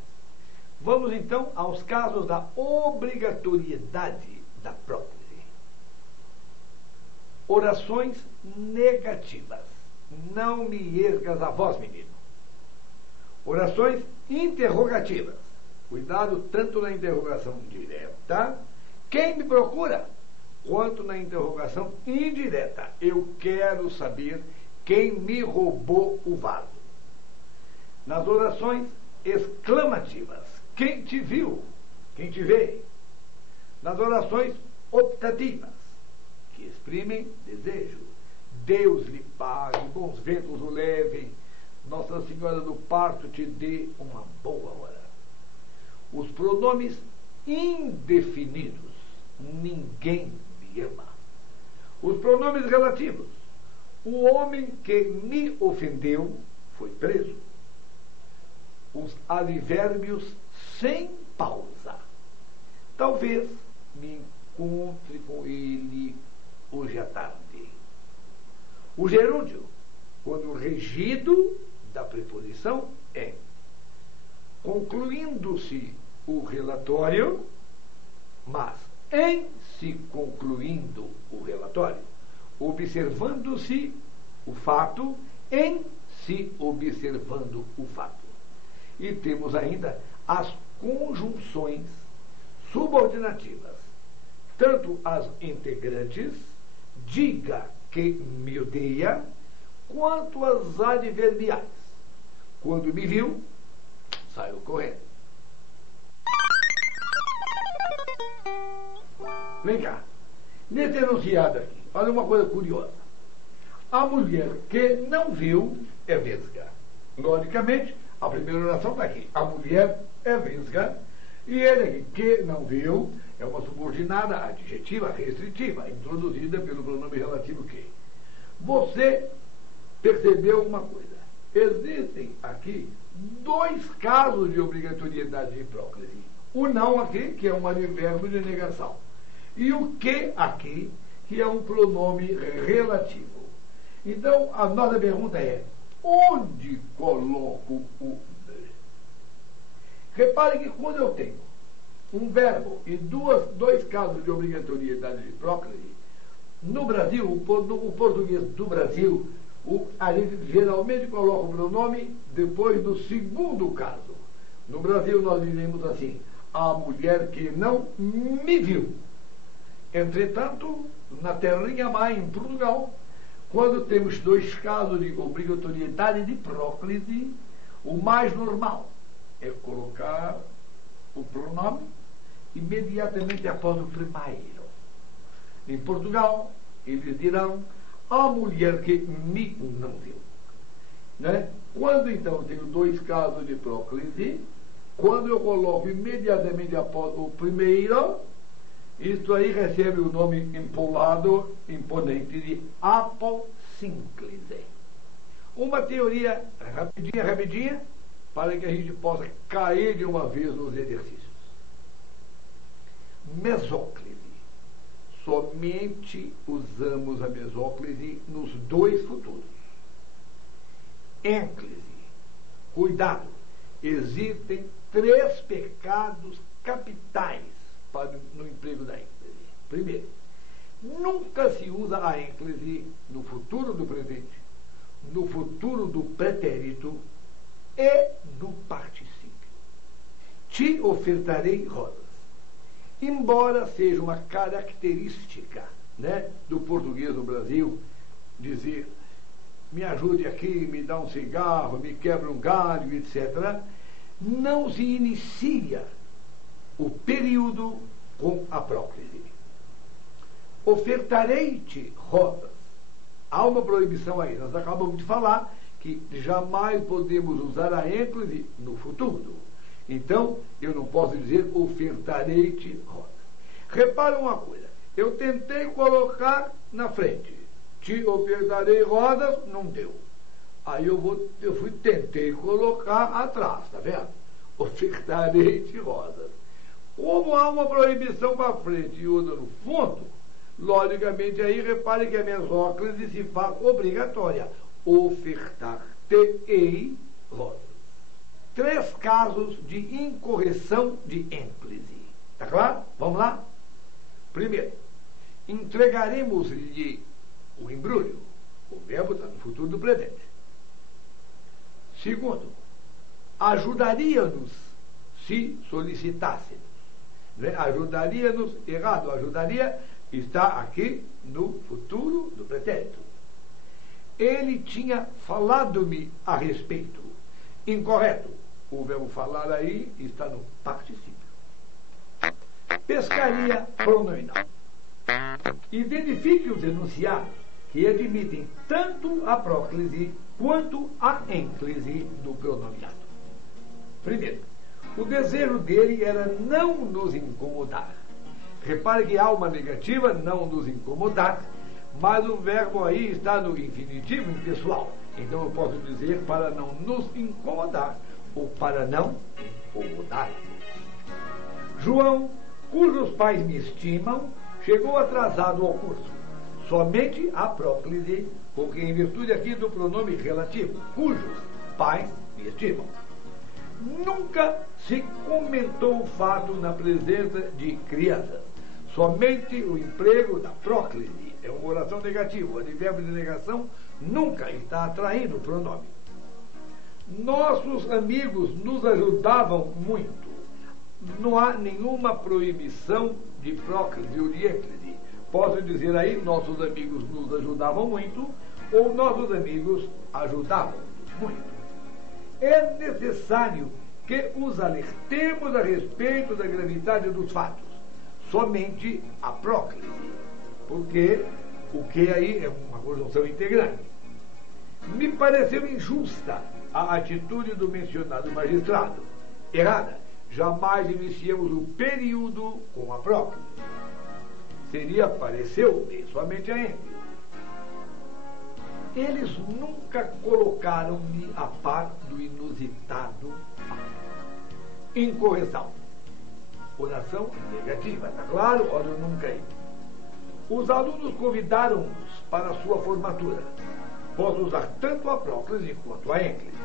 Vamos então aos casos da obrigatoriedade da próclise. Orações negativas. Não me ergas a voz, menino. Orações interrogativas. Cuidado tanto na interrogação direta, quem me procura, quanto na interrogação indireta. Eu quero saber quem me roubou o vaso. Nas orações exclamativas, quem te viu, quem te vê. Nas orações optativas, que exprimem desejo. Deus lhe pague, bons ventos o levem, Nossa Senhora do Parto te dê uma boa hora. Os pronomes indefinidos, ninguém me ama. Os pronomes relativos, o homem que me ofendeu foi preso. Os advérbios sem pausa. Talvez me encontre com ele hoje à tarde. O gerúndio, quando regido da preposição em. Concluindo-se o relatório, mas em se concluindo o relatório, observando-se o fato, em se observando o fato. E temos ainda as conjunções subordinativas, tanto as integrantes, diga que me odeia, quanto as adverbiais. Quando me viu, saiu correndo. Vem cá. Nesse enunciado aqui, olha uma coisa curiosa. A mulher que não viu é vesga. Logicamente, a primeira oração está aqui. A mulher é vesga. E ele aqui, que não viu, é uma subordinada adjetiva restritiva, introduzida pelo pronome relativo que. Você percebeu uma coisa. Existem aqui dois casos de obrigatoriedade de próclise. O não aqui, que é um advérbio de negação. E o que aqui, que é um pronome relativo. Então, a nossa pergunta é, onde coloco o de? Repare que quando eu tenho um verbo e dois casos de obrigatoriedade de próclise, no Brasil, o português do Brasil, a gente geralmente coloca o pronome depois do segundo caso. No Brasil nós dizemos assim, a mulher que não me viu. Entretanto, na terrinha mãe, em Portugal, quando temos dois casos de obrigatoriedade de próclise, O mais normal é colocar o pronome imediatamente após o primeiro. Em Portugal, eles dirão a mulher que me não viu. Né? Quando então tenho dois casos de próclise, quando eu coloco imediatamente após o primeiro, isto aí recebe o nome empolado, imponente de apossínclise. Uma teoria rapidinha, para que a gente possa cair de uma vez nos exercícios. Mesóclise. Somente usamos a mesóclise nos dois futuros. Ênclise. Cuidado, existem 3 pecados capitais no emprego da ênclise. Primeiro, nunca se usa a ênclise no futuro do presente, no futuro do pretérito e no particípio. Te ofertarei rosas. Embora seja uma característica, né, do português no Brasil, dizer, me ajude aqui, me dá um cigarro, me quebra um galho, etc., não se inicia o período com a próclise. Ofertarei-te rosas. Há uma proibição aí. Nós acabamos de falar que jamais podemos usar a ênclise no futuro. Então, eu não posso dizer ofertarei-te rosas. Repara uma coisa. Eu tentei colocar na frente. Te ofertarei rosas, não deu. Aí tentei colocar atrás, tá vendo? Ofertarei-te rosas. Como há uma proibição para frente e outra no fundo, logicamente aí repare que a mesóclise se faz obrigatória. Ofertar-te-ei rosas. 3 casos de incorreção de ênclise. Tá claro? Vamos lá? Primeiro, entregaremos-lhe o embrulho. O verbo está no futuro do presente. Segundo, ajudaria-nos se solicitássemos. Ajudaria-nos, errado, ajudaria está aqui no futuro do pretérito. Ele tinha falado-me a respeito. Incorreto. O verbo falar aí está no particípio. Pescaria pronominal. Identifique os enunciados que admitem tanto a próclise quanto a ênclise do pronominado. Primeiro, o desejo dele era não nos incomodar. Repare que há uma negativa, não nos incomodar, mas o verbo aí está no infinitivo impessoal. Então eu posso dizer para não nos incomodar ou para não incomodar. João, cujos pais me estimam, chegou atrasado ao curso. Somente a próclise, porque em virtude aqui do pronome relativo, cujos pais me estimam. Nunca se comentou o fato na presença de crianças. Somente o emprego da próclise é uma oração negativa. O advérbio de negação nunca está atraindo o pronome. Nossos amigos nos ajudavam muito. Não há nenhuma proibição de próclise ou de ênclise. Posso dizer aí, nossos amigos nos ajudavam muito, ou nossos amigos ajudavam muito. É necessário que os alertemos a respeito da gravidade dos fatos. Somente a próclise. Porque o que aí é uma conjunção integrante. Me pareceu injusta a atitude do mencionado magistrado. Errada. Jamais iniciamos o período com a próclise. Seria, pareceu-me, somente a ênclise. Eles nunca colocaram-me a par do inusitado fato. Incorreção. Oração negativa, está claro? Ora, nunca aí. Os alunos convidaram-nos para a sua formatura. Posso usar tanto a próclise quanto a ênclise.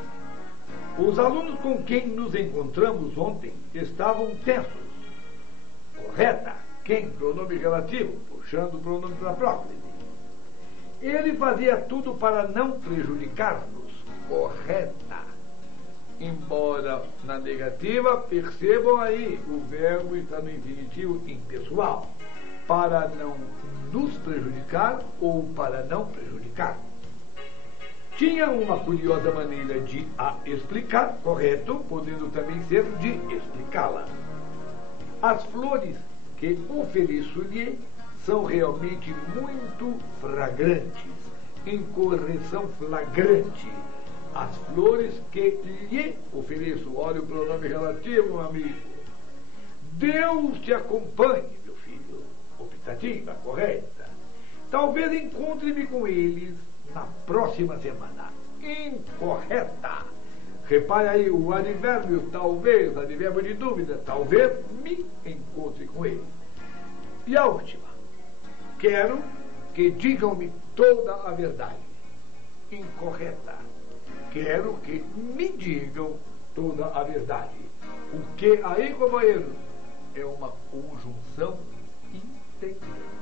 Os alunos com quem nos encontramos ontem estavam tensos. Correta. Quem? Pronome relativo, puxando o pronome para a próclise. Ele fazia tudo para não prejudicar-nos. Correta. Embora na negativa, percebam aí, o verbo está no infinitivo impessoal. Para não nos prejudicar ou para não prejudicar. tinha uma curiosa maneira de a explicar, correto, podendo também ser de explicá-la. As flores que ofereço-lhe são realmente muito fragrantes, em correção flagrante. As flores que lhe ofereço, olha o pronome relativo, meu amigo. Deus te acompanhe, meu filho. Optativa correta. Talvez encontre-me com eles na próxima semana. Incorreta. Repare aí o advérbio, talvez, advérbio de dúvida, talvez me encontre com eles. E a última. Quero que digam-me toda a verdade. Incorreta. Quero que me digam toda a verdade. O que aí, companheiro, é uma conjunção integrante.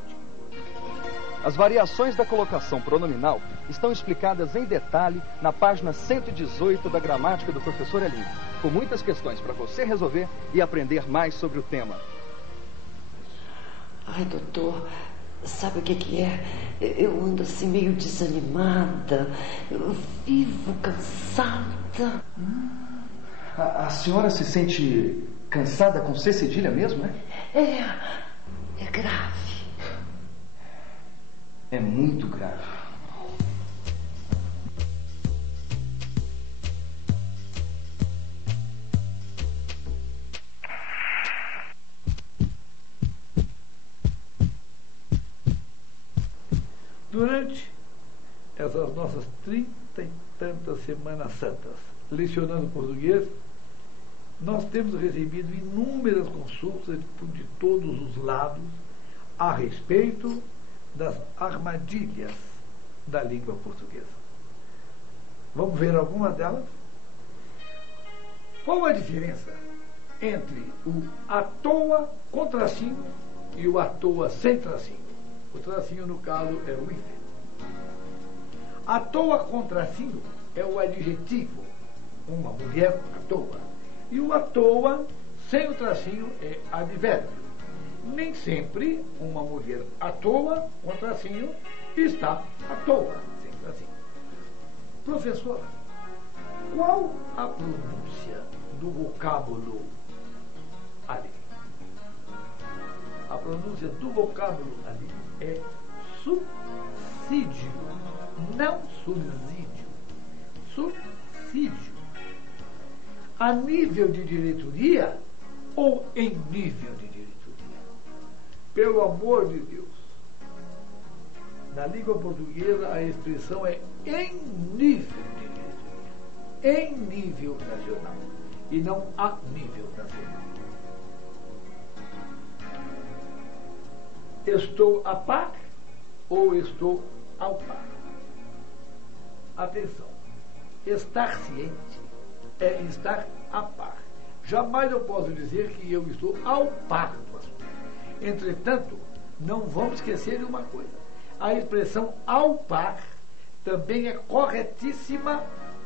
As variações da colocação pronominal estão explicadas em detalhe na página 118 da gramática do professor Elinho, com muitas questões para você resolver e aprender mais sobre o tema. Ai, doutor, sabe o que é? Eu ando assim meio desanimada, eu vivo cansada. A senhora se sente cansada com C cedilha mesmo, né? É grave. É muito grave. Durante essas nossas 30 e tantas Semanas Santas, lecionando português, nós temos recebido inúmeras consultas de todos os lados a respeito das armadilhas da língua portuguesa. Vamos ver algumas delas? Qual a diferença entre o à toa com tracinho e o à toa sem tracinho? O tracinho, no caso, é o hífen. À toa com tracinho é o adjetivo, uma mulher à toa. E o à toa, sem o tracinho, é advérbio. Nem sempre uma mulher à toa, com tracinho, está à toa, sem tracinho. Professor, qual a pronúncia do vocábulo ali? A pronúncia do vocábulo ali é subsídio, não subsídio. Subsídio. A nível de diretoria ou em nível de diretoria? Pelo amor de Deus. Na língua portuguesa a expressão é em nível de diretoria. Em nível nacional. E não a nível nacional. Estou a par ou estou ao par? Atenção. Estar ciente é estar a par. Jamais eu posso dizer que eu estou ao par do assunto. Entretanto, não vamos esquecer de uma coisa. A expressão ao par também é corretíssima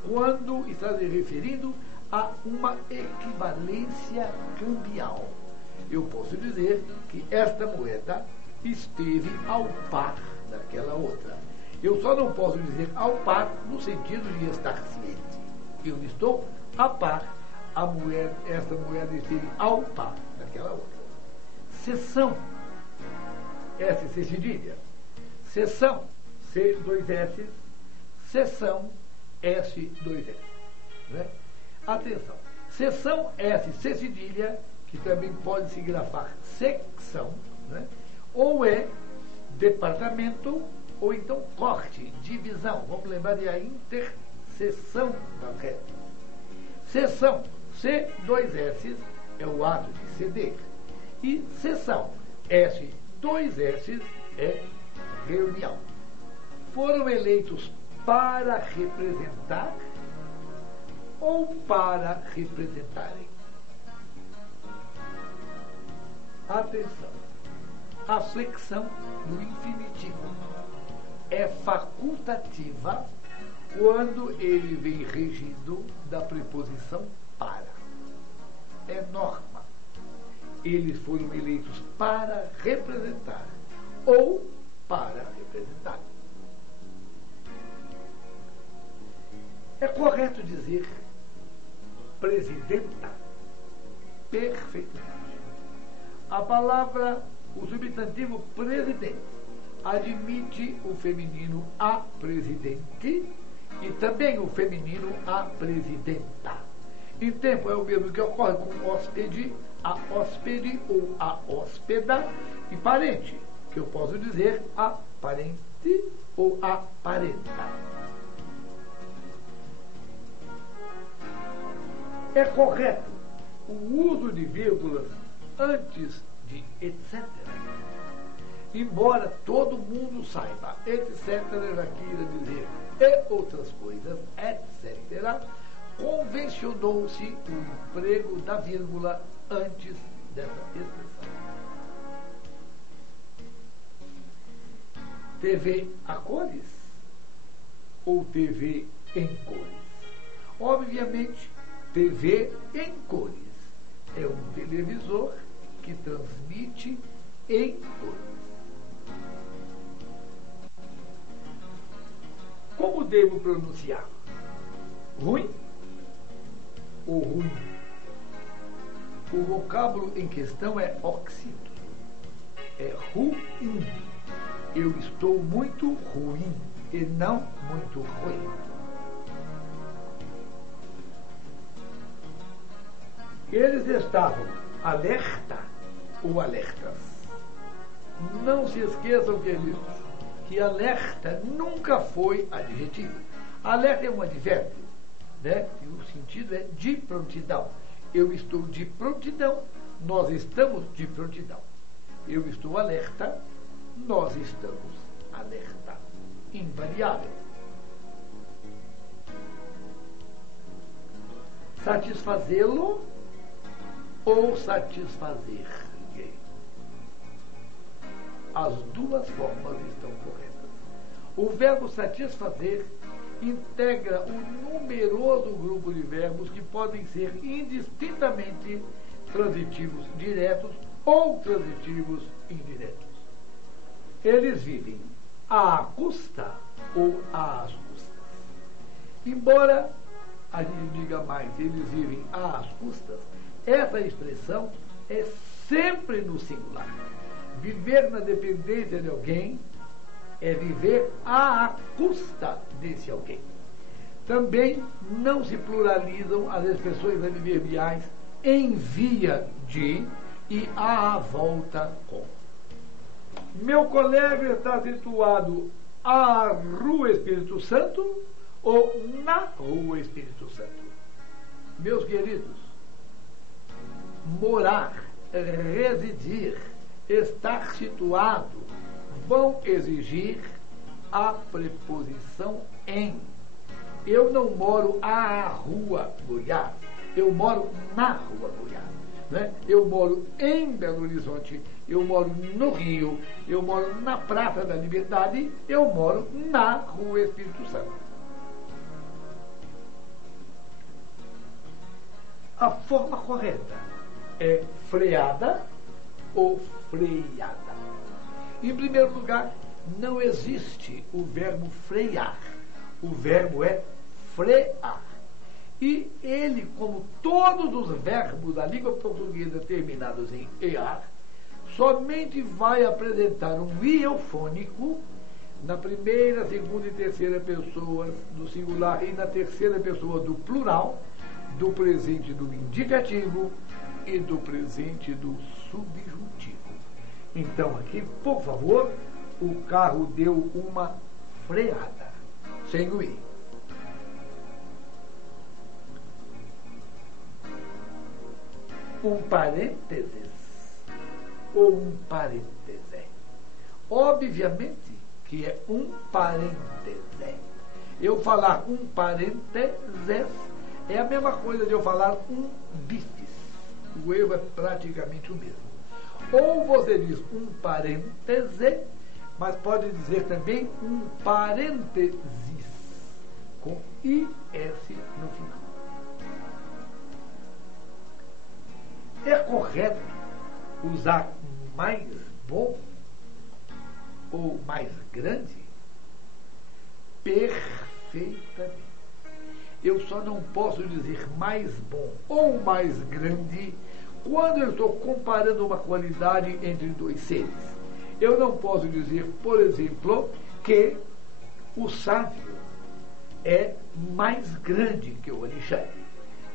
quando está se referindo a uma equivalência cambial. Eu posso dizer que esta moeda esteve ao par daquela outra. Eu só não posso dizer ao par no sentido de estar ciente. Eu estou a par, esta moeda esteve ao par daquela outra. Seção, S cedilha. Seção, C, 2 S. Seção, S, 2 S. Né? Atenção. Seção, S, C cedilha, que também pode se grafar secção, né? Ou é departamento, ou então corte, divisão. Vamos lembrar de a interseção das retas. Seção, C, 2 S, é o ato de ceder. E seção, S, 2 S, é reunião. Foram eleitos para representar ou para representarem? Atenção. A flexão do infinitivo é facultativa quando ele vem regido da preposição para. É norma. Eles foram eleitos para representar ou para representar. É correto dizer presidenta? Perfeitamente. A palavra, o substantivo presidente, admite o feminino a presidente e também o feminino a presidenta. Em tempo é o mesmo que ocorre com hóspede, a hóspede ou a hóspeda, e parente, que eu posso dizer a parente ou a parenta. É correto o uso de vírgulas antes de etc. Embora todo mundo saiba, etc. já queira dizer e outras coisas, etc., convencionou-se o emprego da vírgula antes dessa expressão. TV a cores ou TV em cores? Obviamente, TV em cores é um televisor que transmite em cores. Como devo pronunciar? Ruim ou ruim? O vocábulo em questão é oxítono. É ruim. Eu estou muito ruim e não muito ruim. Eles estavam alerta ou alertas. Não se esqueçam, queridos, que alerta nunca foi adjetivo. Alerta é um advérbio, né? E o sentido é de prontidão. Eu estou de prontidão, nós estamos de prontidão. Eu estou alerta, nós estamos alerta. Invariável. Satisfazê-lo ou satisfazer-lhe. As duas formas estão corretas. O verbo satisfazer integra um numeroso grupo de verbos que podem ser indistintamente transitivos diretos ou transitivos indiretos. Eles vivem à custa ou às custas. Embora a gente diga mais, eles vivem às custas, essa expressão é sempre no singular. Viver na dependência de alguém é viver à custa desse alguém. Também não se pluralizam as expressões adverbiais em via de e à volta com. Meu colégio está situado à Rua Espírito Santo ou na Rua Espírito Santo? Meus queridos, morar, residir, estar situado vão exigir a preposição em. Eu não moro à Rua Goiás, eu moro na Rua Goiás. Né? Eu moro em Belo Horizonte, eu moro no Rio, eu moro na Praça da Liberdade, eu moro na Rua Espírito Santo. A forma correta é freada ou freada. Em primeiro lugar, não existe o verbo frear. O verbo é frear. E ele, como todos os verbos da língua portuguesa terminados em EAR, somente vai apresentar um i eufônico na primeira, segunda e terceira pessoas do singular e na terceira pessoa do plural, do presente do indicativo e do presente do subjuntivo. Então aqui, por favor, o carro deu uma freada, sem o i. Um parênteses ou um parêntese? Obviamente que é um parêntese. Eu falar um parênteses é a mesma coisa de eu falar um bifes. O erro é praticamente o mesmo. Ou você diz um parêntese, mas pode dizer também um parênteses, com IS no final. É correto usar mais bom ou mais grande? Perfeitamente. Eu só não posso dizer mais bom ou mais grande quando eu estou comparando uma qualidade entre dois seres. Eu não posso dizer, por exemplo, que o sábio é mais grande que o Alexandre.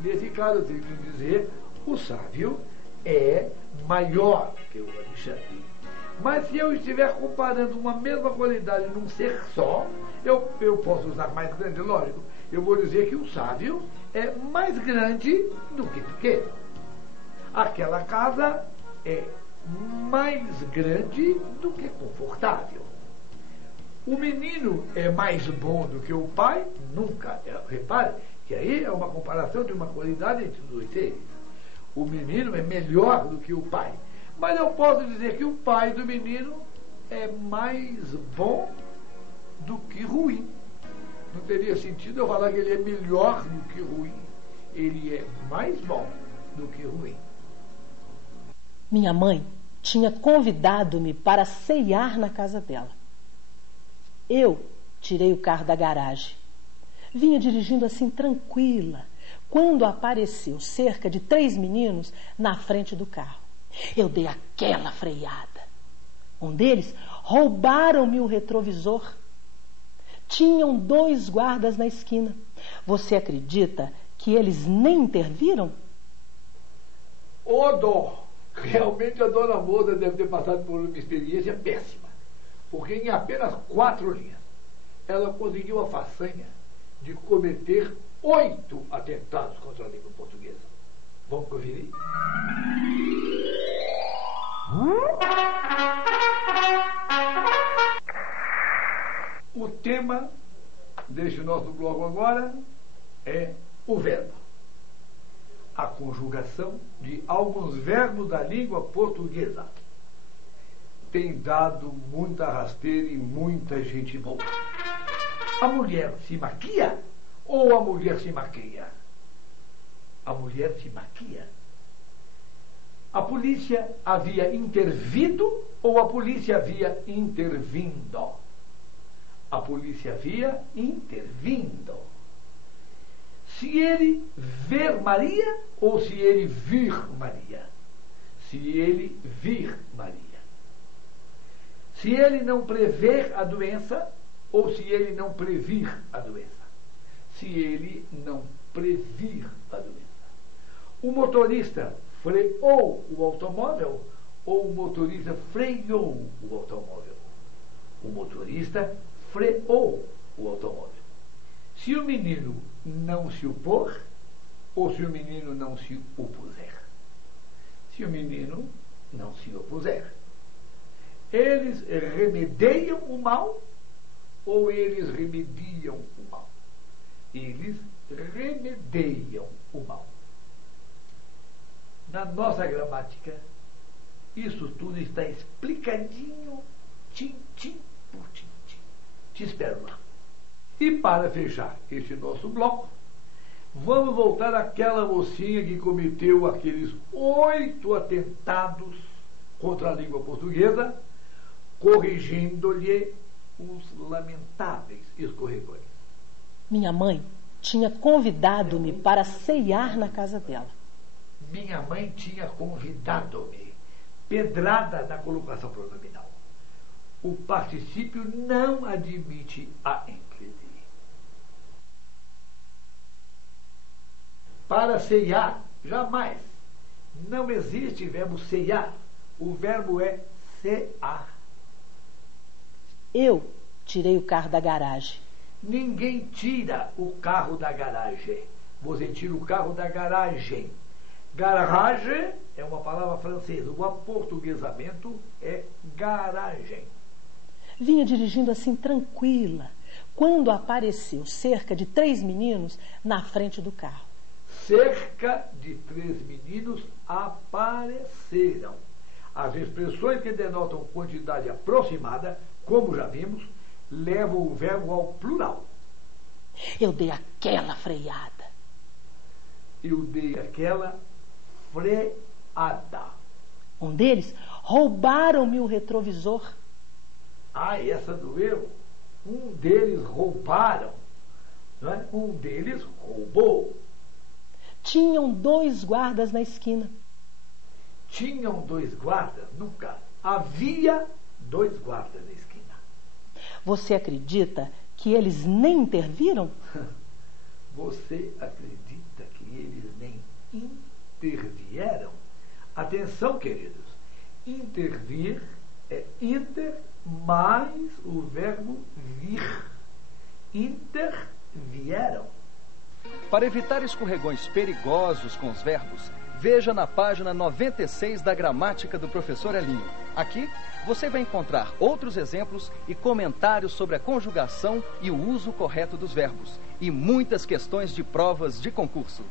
Nesse caso, eu tenho que dizer, o sábio é maior que o Alexandre. Mas se eu estiver comparando uma mesma qualidade num ser só, eu posso usar mais grande, lógico. Eu vou dizer que o sábio é mais grande do que pequeno. Aquela casa é mais grande do que confortável. O menino é mais bom do que o pai? Nunca. Repare que aí é uma comparação de uma qualidade entre os dois seres. O menino é melhor do que o pai. Mas eu posso dizer que o pai do menino é mais bom do que ruim. Não teria sentido eu falar que ele é melhor do que ruim. Ele é mais bom do que ruim. Minha mãe tinha convidado-me para ceiar na casa dela. Eu tirei o carro da garagem. Vinha dirigindo assim tranquila, quando apareceu cerca de 3 meninos na frente do carro. Eu dei aquela freada. Um deles roubaram-me o retrovisor. Tinham 2 guardas na esquina. Você acredita que eles nem interviram? Ô dó! Realmente a dona Moça deve ter passado por uma experiência péssima. Porque em apenas 4 linhas, ela conseguiu a façanha de cometer 8 atentados contra a língua portuguesa. Vamos conferir? O tema deste nosso bloco agora é o verbo. A conjugação de alguns verbos da língua portuguesa. Tem dado muita rasteira e muita gente boa. A mulher se maquia ou a mulher se maqueia? A mulher se maquia. A polícia havia intervido ou a polícia havia intervindo? A polícia havia intervindo. Se ele ver Maria ou se ele vir Maria? Se ele vir Maria. Se ele não prever a doença ou se ele não previr a doença? Se ele não previr a doença. O motorista freou o automóvel ou o motorista freou o automóvel? O motorista freou o automóvel. Se o menino não se opor ou se o menino não se opuser? Se o menino não se opuser. Eles remediam o mal ou eles remediam o mal? Eles remediam o mal. Na nossa gramática, isso tudo está explicadinho, tintim por tintim. Te espero lá. E para fechar este nosso bloco, vamos voltar àquela mocinha que cometeu aqueles 8 atentados contra a língua portuguesa, corrigindo-lhe os lamentáveis escorregões. Minha mãe tinha convidado-me para ceiar na casa dela. Minha mãe tinha convidado-me. Pedrada na colocação pronominal. O particípio não admite a ênclise. Para ceiar, jamais. Não existe verbo ceiar. O verbo é cear. Eu tirei o carro da garagem. Ninguém tira o carro da garagem. Você tira o carro da garagem. Garagem é uma palavra francesa. O aportuguesamento é garagem. Vinha dirigindo assim tranquila, quando apareceu cerca de 3 meninos na frente do carro. Cerca de 3 meninos apareceram. As expressões que denotam quantidade aproximada, como já vimos, levam o verbo ao plural. Eu dei aquela freada. Eu dei aquela freada. Um deles roubaram-me o retrovisor. Ah, essa doeu. Um deles roubaram não é? Um deles roubou. Tinham 2 guardas na esquina. Tinham 2 guardas? Nunca. Havia 2 guardas na esquina. Você acredita que eles nem interviram? Você acredita que eles nem intervieram? Atenção, queridos. Intervir é inter mais o verbo vir. Intervieram. Para evitar escorregões perigosos com os verbos, veja na página 96 da gramática do professor Elinho. Aqui, você vai encontrar outros exemplos e comentários sobre a conjugação e o uso correto dos verbos. E muitas questões de provas de concurso.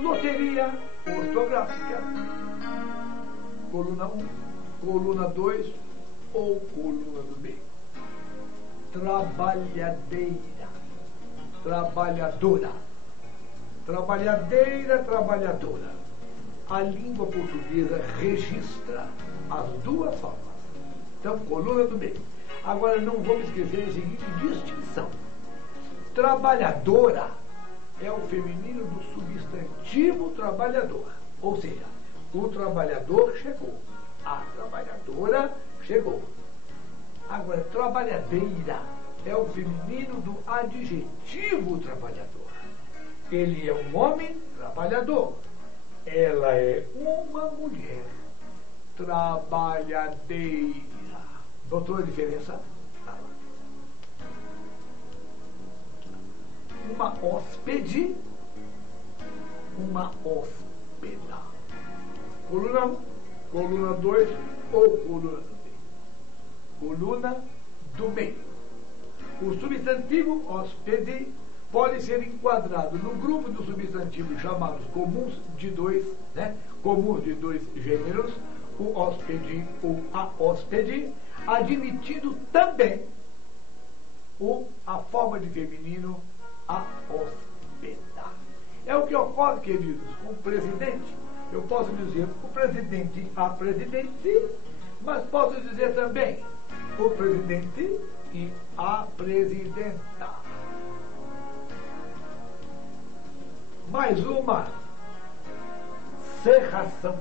Loteria ortográfica. Coluna 1, coluna 2 ou coluna do meio. Trabalhadeira. Trabalhadora. Trabalhadeira, trabalhadora. A língua portuguesa registra as 2 formas. Então, coluna do meio. Agora, não vamos esquecer a seguinte distinção. Trabalhadora é o feminino do substantivo trabalhador. Ou seja, o trabalhador chegou. A trabalhadora chegou. Agora, trabalhadeira é o feminino do adjetivo trabalhador. Ele é um homem trabalhador. Ela é uma mulher trabalhadeira. Notou a diferença? Tá lá. Uma hóspede, uma hóspeda. Coluna 1, coluna 2 ou coluna do meio. Coluna do meio. O substantivo hóspede pode ser enquadrado no grupo dos substantivos chamados comuns de 2, né? Comuns de 2 gêneros, o hóspede ou a hóspede, admitindo também a forma de feminino a hóspeda. É o que ocorre, queridos, com o presidente. Eu posso dizer o presidente, a presidente, mas posso dizer também o presidente e a presidenta. Mais uma. Cerração.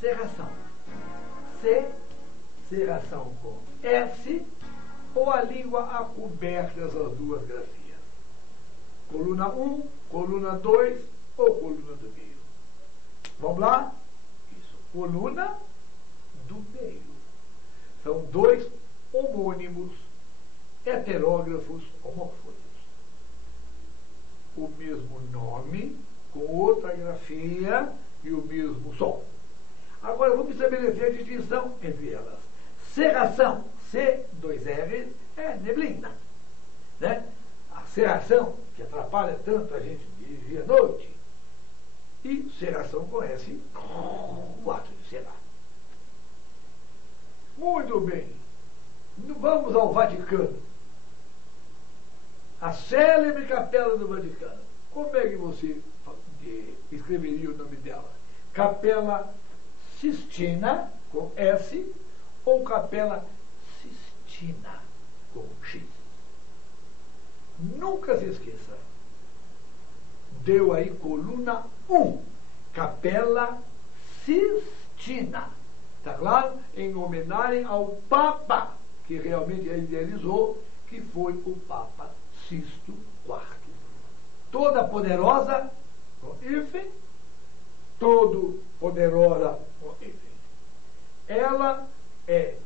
Cerração. Cerração com S ou a língua a coberta dessas 2 grafias. Coluna 1, coluna 2 ou coluna do meio. Vamos lá? Isso. Coluna do meio. São 2 homônimos heterógrafos homófonos. O mesmo nome, com outra grafia e o mesmo som. Agora vamos estabelecer a distinção entre elas. Cerração, C, 2 R's, é neblina. Né? A cerração, que atrapalha tanto a gente de dia à noite. E cerração com S, o ato de cerrar. Muito bem. Vamos ao Vaticano. A célebre Capela do Vaticano. Como é que você escreveria o nome dela? Capela Sistina, com S, ou Capela Sistina, com X. Nunca se esqueça. Deu aí coluna 1, Capela Sistina. Está claro? Em homenagem ao Papa, que realmente ele idealizou, que foi o Papa Sisto IV. Toda poderosa, com hífen, todo poderosa, com hífen. Ela é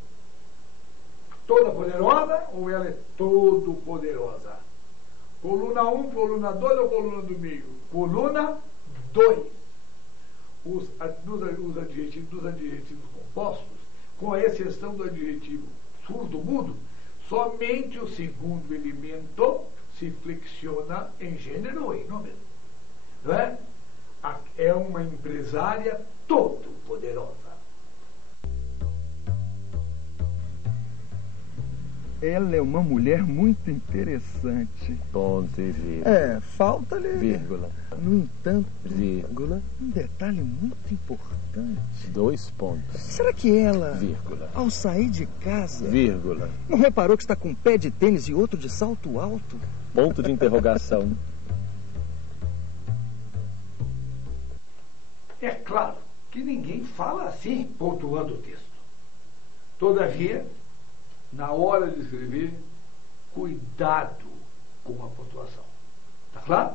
toda poderosa ou ela é todo poderosa? Coluna 1, coluna 2 ou coluna do meio? Coluna 2. Dos adjetivos compostos, com exceção do adjetivo surdo-mudo, somente o segundo elemento se flexiona em gênero ou em número. Não é? É uma empresária todo poderosa. Ela é uma mulher muito interessante. Ponto e vírgula. Falta-lhe... Vírgula. No entanto... Vírgula. Um detalhe muito importante. 2 pontos. Será que ela... Vírgula. Ao sair de casa... Vírgula. Não reparou que está com um pé de tênis e outro de salto alto? Ponto de interrogação. É claro que ninguém fala assim, pontuando o texto. Todavia, na hora de escrever, cuidado com a pontuação. Está claro?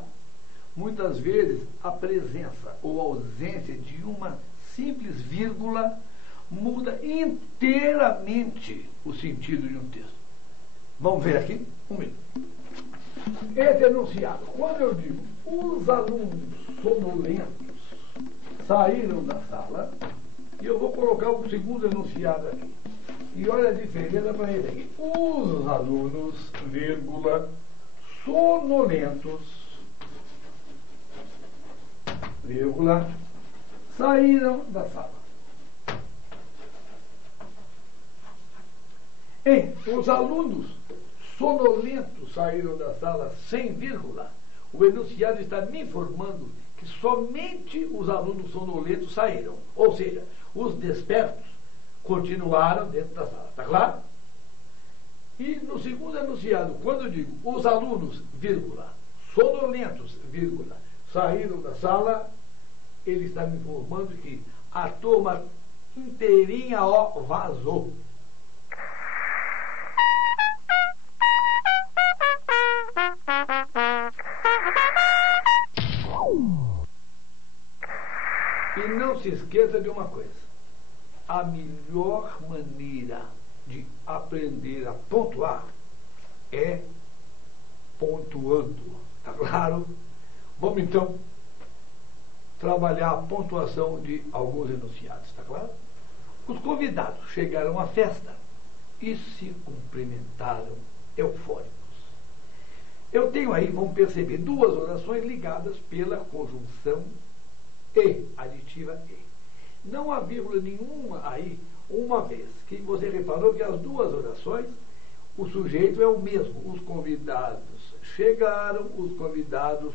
Muitas vezes, a presença ou ausência de uma simples vírgula muda inteiramente o sentido de um texto. Vamos ver aqui? Um minuto. Esse enunciado, quando eu digo os alunos sonolentos saíram da sala, e eu vou colocar o segundo enunciado aqui. E olha a diferença para ele aqui. Os alunos, vírgula, sonolentos, vírgula, saíram da sala. Os alunos sonolentos saíram da sala sem vírgula. O enunciado está me informando que somente os alunos sonolentos saíram. Ou seja, os despertos continuaram dentro da sala. Está claro? E no segundo enunciado, quando eu digo os alunos, vírgula, sonolentos, vírgula, saíram da sala, ele está me informando que a turma inteirinha, vazou. E não se esqueça de uma coisa. A melhor maneira de aprender a pontuar é pontuando. Está claro? Vamos então trabalhar a pontuação de alguns enunciados. Está claro? Os convidados chegaram à festa e se cumprimentaram eufóricos. Eu tenho aí, vamos perceber, 2 orações ligadas pela conjunção e, aditiva e. Não há vírgula nenhuma aí, uma vez que você reparou que as 2 orações, o sujeito é o mesmo. Os convidados chegaram, os convidados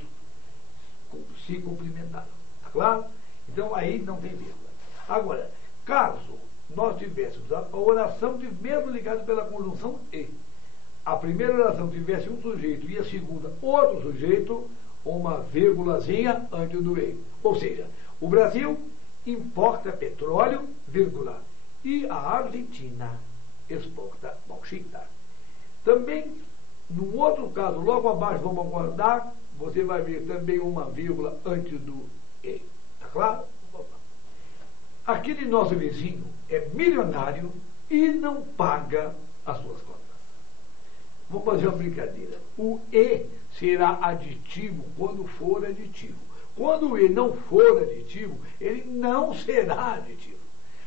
se cumprimentaram. Está claro? Então aí não tem vírgula. Agora, caso nós tivéssemos a oração mesmo ligada pela conjunção e, a primeira oração tivesse um sujeito e a segunda outro sujeito, uma vírgulazinha antes do e. Ou seja, o Brasil importa petróleo, vírgula, e a Argentina exporta bauxita. Também, no outro caso, logo abaixo, vamos aguardar, você vai ver também uma vírgula antes do e. Está claro? Aquele nosso vizinho é milionário e não paga as suas contas. Vou fazer uma brincadeira. O e será aditivo quando for aditivo. Quando o e não for aditivo, ele não será aditivo.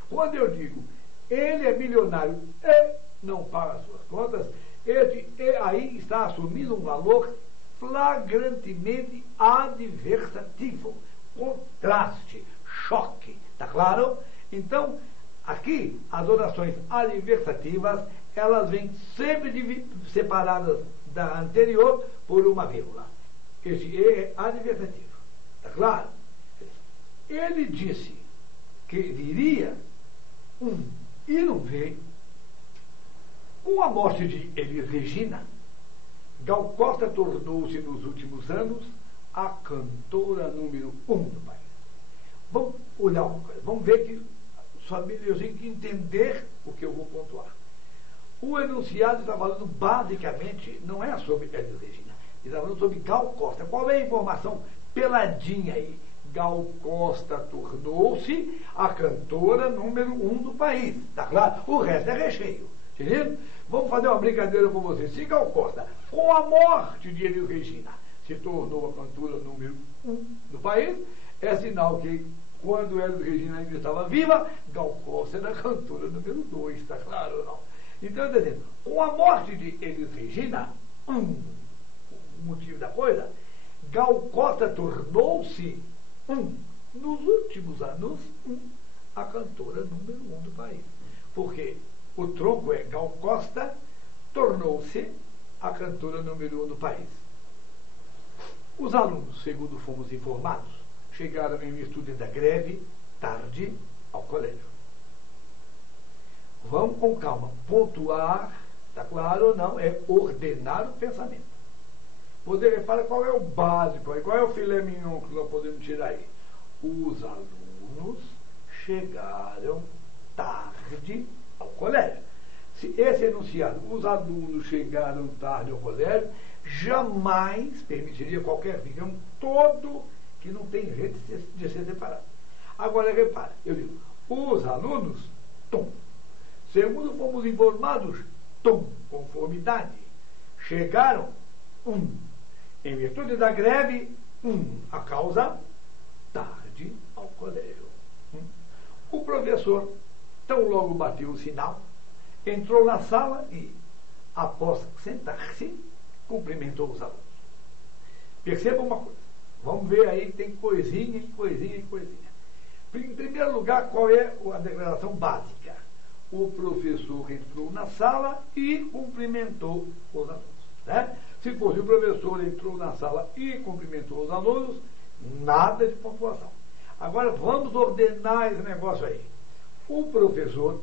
Quando eu digo, ele é milionário e não paga as suas contas, esse e aí está assumindo um valor flagrantemente adversativo. Contraste, choque. Está claro? Então, aqui, as orações adversativas, elas vêm sempre separadas da anterior por uma vírgula. Esse e é adversativo. Está claro? Ele disse que viria e não veio. Com a morte de Elis Regina, Gal Costa tornou-se nos últimos anos a cantora número 1 do país. Vamos olhar uma coisa, vamos ver que os famílias têm que entender o que eu vou pontuar. O enunciado está falando basicamente, não é sobre Elis Regina, ele está falando sobre Gal Costa. Qual é a informação peladinha aí? Gal Costa tornou-se a cantora número 1 do país. Está claro? O resto é recheio. Entendeu? Vamos fazer uma brincadeira com vocês. Se Gal Costa, com a morte de Elis Regina, se tornou a cantora número 1 do país, é sinal que quando Elis Regina ainda estava viva, Gal Costa era a cantora número 2. Está claro ou não? Então, eu estou dizendo, com a morte de Elis Regina, o motivo da coisa, Gal Costa tornou-se, nos últimos anos, a cantora número 1 do país. Porque o tronco é Gal Costa, tornou-se a cantora número 1 do país. Os alunos, segundo fomos informados, chegaram em virtude da greve tarde ao colégio. Vamos com calma, pontuar, está claro ou não, é ordenar o pensamento. Você repara qual é o básico, qual é o filé mignon que nós podemos tirar aí. Os alunos chegaram tarde ao colégio. Se esse enunciado, os alunos chegaram tarde ao colégio, jamais permitiria qualquer vírgula, todo que não tem jeito de ser separado. Agora, repara, eu digo, os alunos, tom. Segundo fomos informados, tom, conformidade. Chegaram, em virtude da greve, a causa, tarde ao colégio. O professor, tão logo bateu o sinal, entrou na sala e, após sentar-se, cumprimentou os alunos. Perceba uma coisa. Vamos ver aí, tem coisinha e coisinha e coisinha. Em primeiro lugar, qual é a declaração básica? O professor entrou na sala e cumprimentou os alunos. Né? Se fosse o professor entrou na sala e cumprimentou os alunos, nada de pontuação. Agora vamos ordenar esse negócio aí. O professor,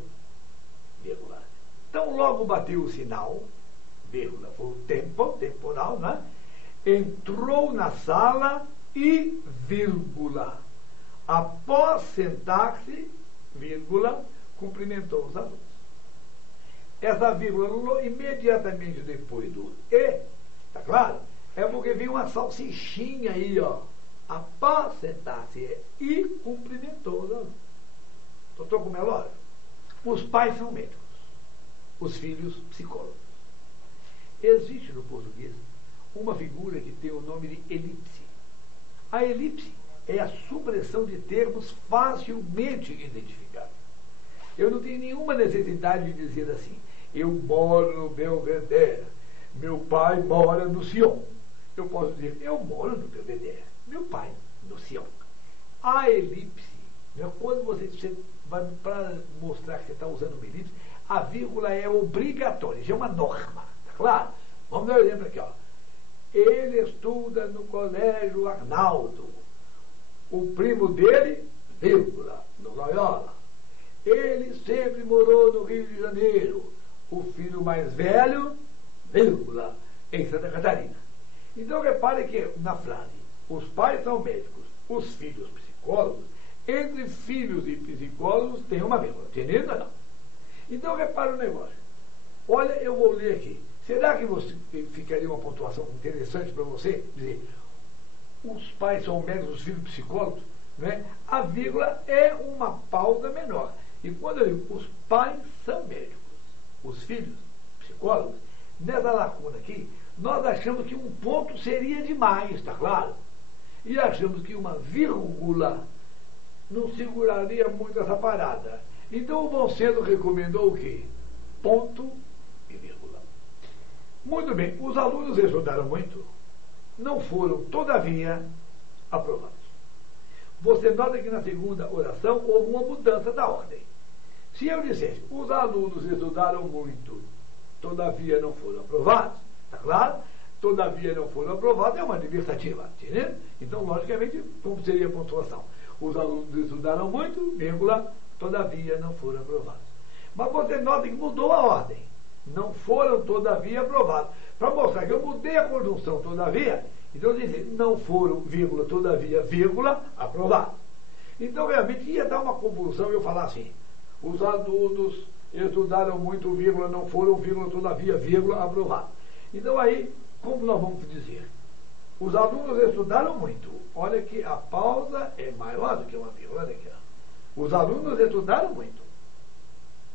vírgula, tão logo bateu o sinal, vírgula, foi o tempo, temporal, né? Entrou na sala e, vírgula, após sentar-se, vírgula, cumprimentou os alunos. Essa vírgula, imediatamente depois do e, tá claro? É porque vem uma salsichinha aí, ó. Após sentar-se e cumprimentou os alunos. Doutor, como é lógico? Os pais são médicos, os filhos psicólogos. Existe no português uma figura que tem o nome de elipse. A elipse é a supressão de termos facilmente identificados. Eu não tenho nenhuma necessidade de dizer assim, eu moro no Belvedere, meu pai mora no Sion. Eu posso dizer, eu moro no Belvedere, meu pai no Sion. A elipse, né, quando você vai para mostrar que você está usando uma elipse, a vírgula é obrigatória, isso é uma norma, tá claro? Vamos dar um exemplo aqui, ó. Ele estuda no colégio Arnaldo. O primo dele, vírgula, no Loyola. Ele sempre morou no Rio de Janeiro. O filho mais velho, vírgula, em Santa Catarina. Então repare que na frase, os pais são médicos, os filhos psicólogos, entre filhos e psicólogos tem uma vírgula. Entendido ou não? Então repare o negócio. Olha, eu vou ler aqui. Será que você ficaria uma pontuação interessante para você dizer os pais são médicos, os filhos psicólogos? Né? A vírgula é uma pausa menor. E quando eu digo os pais são médicos, os filhos psicólogos, nessa lacuna aqui, nós achamos que um ponto seria demais, está claro? E achamos que uma vírgula não seguraria muito essa parada. Então o Bom Senso recomendou o quê? Ponto e vírgula. Muito bem, os alunos estudaram muito, não foram, todavia, aprovados. Você nota que na segunda oração houve uma mudança da ordem. Se eu dissesse, os alunos estudaram muito, todavia não foram aprovados, está claro? Todavia não foram aprovados é uma adversativa, entendeu? Então, logicamente, como seria a pontuação? Os alunos estudaram muito, vírgula, todavia não foram aprovados. Mas você nota que mudou a ordem. Não foram, todavia, aprovados. Para mostrar que eu mudei a conjunção, todavia, então eu disse, não foram, vírgula, todavia, vírgula, aprovados. Então, realmente, ia dar uma confusão eu falar assim, os alunos estudaram muito, vírgula, não foram, vírgula, todavia, vírgula, aprovados. Então, aí, como nós vamos dizer? Os alunos estudaram muito. Olha que a pausa é maior do que uma vírgula. Olha aqui, ó. Os alunos estudaram muito.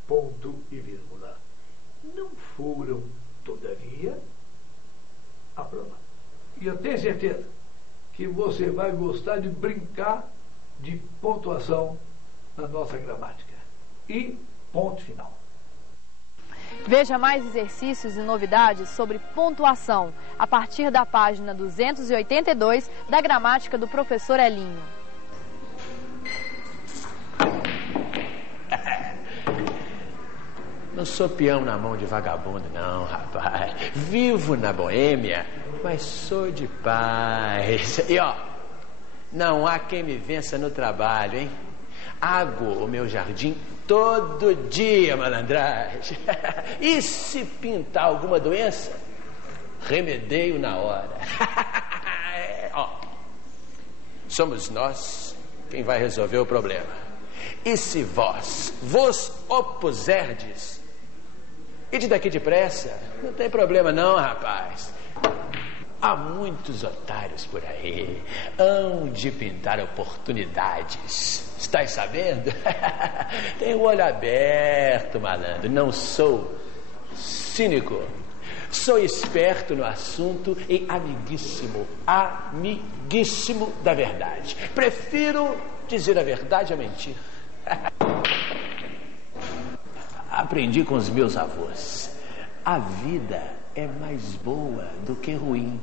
Ponto e vírgula. Não foram, todavia, aprovados. E eu tenho certeza que você vai gostar de brincar de pontuação na nossa gramática. E ponto final. Veja mais exercícios e novidades sobre pontuação a partir da página 282 da gramática do professor Elinho. Não sou peão na mão de vagabundo, não, rapaz. Vivo na boêmia, mas sou de paz. E ó, não há quem me vença no trabalho, hein? Aguo o meu jardim todo dia, malandragem. E se pintar alguma doença, remedeio na hora. Ó, somos nós quem vai resolver o problema. E se vós vos opuserdes, ide daqui depressa. Não tem problema não, rapaz. Há muitos otários por aí, hão de pintar oportunidades. Estás sabendo? Tenho o olho aberto, malandro. Não sou cínico. Sou esperto no assunto e amiguíssimo da verdade. Prefiro dizer a verdade a mentir. Aprendi com os meus avós. A vida é mais boa do que ruim.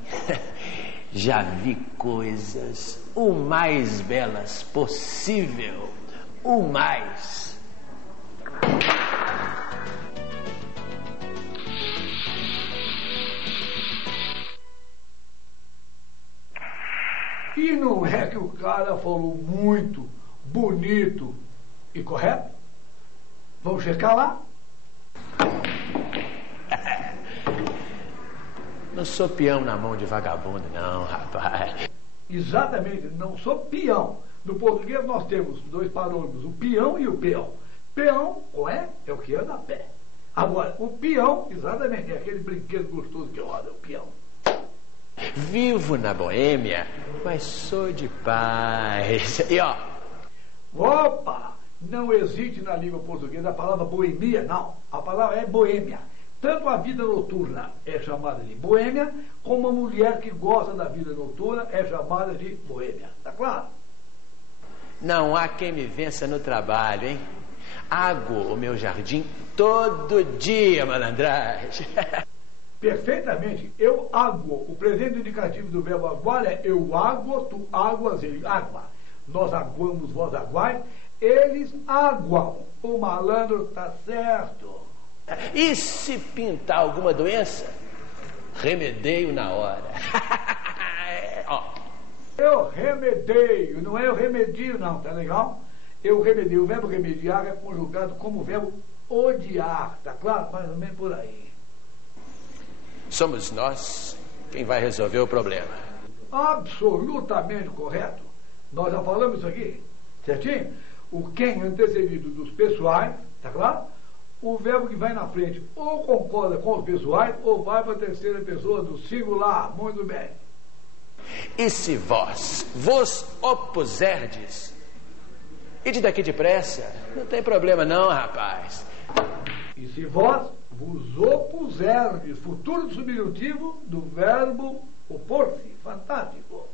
Já vi coisas o mais belas possível. O mais. E não é que o cara falou muito, bonito e correto? Vamos checar lá? Não sou peão na mão de vagabundo, não, rapaz. Exatamente, não sou peão. No português nós temos dois parônimos, o peão e o peão. Peão, é o que anda a pé. Agora, o peão, exatamente, é aquele brinquedo gostoso que roda, o peão. Vivo na boêmia, mas sou de paz. E ó... Opa! Não existe na língua portuguesa a palavra boemia, não. A palavra é boêmia. Tanto a vida noturna é chamada de boêmia, como a mulher que gosta da vida noturna é chamada de boêmia. Tá claro? Não há quem me vença no trabalho, hein? Aguo o meu jardim todo dia, malandragem. Perfeitamente. Eu aguo. O presente indicativo do verbo aguar é eu aguo, tu aguas, ele água. Nós aguamos, vós aguais. Eles aguam. O malandro tá certo. E se pintar alguma doença, remedeio na hora. Ó. Eu remedeio, não é eu remedio não, tá legal? Eu remedeio. O verbo remediar é conjugado como o verbo odiar, tá claro? Mais ou menos por aí. Somos nós quem vai resolver o problema. Absolutamente correto. Nós já falamos isso aqui, certinho? O quem antecedido dos pessoais, tá claro? O verbo que vai na frente ou concorda com os pessoais ou vai para a terceira pessoa do singular. Muito bem. E se vós vos opuserdes, ide daqui depressa. Não tem problema não, rapaz. E se vós vos opuserdes, futuro subjuntivo do verbo opor-se. Fantástico.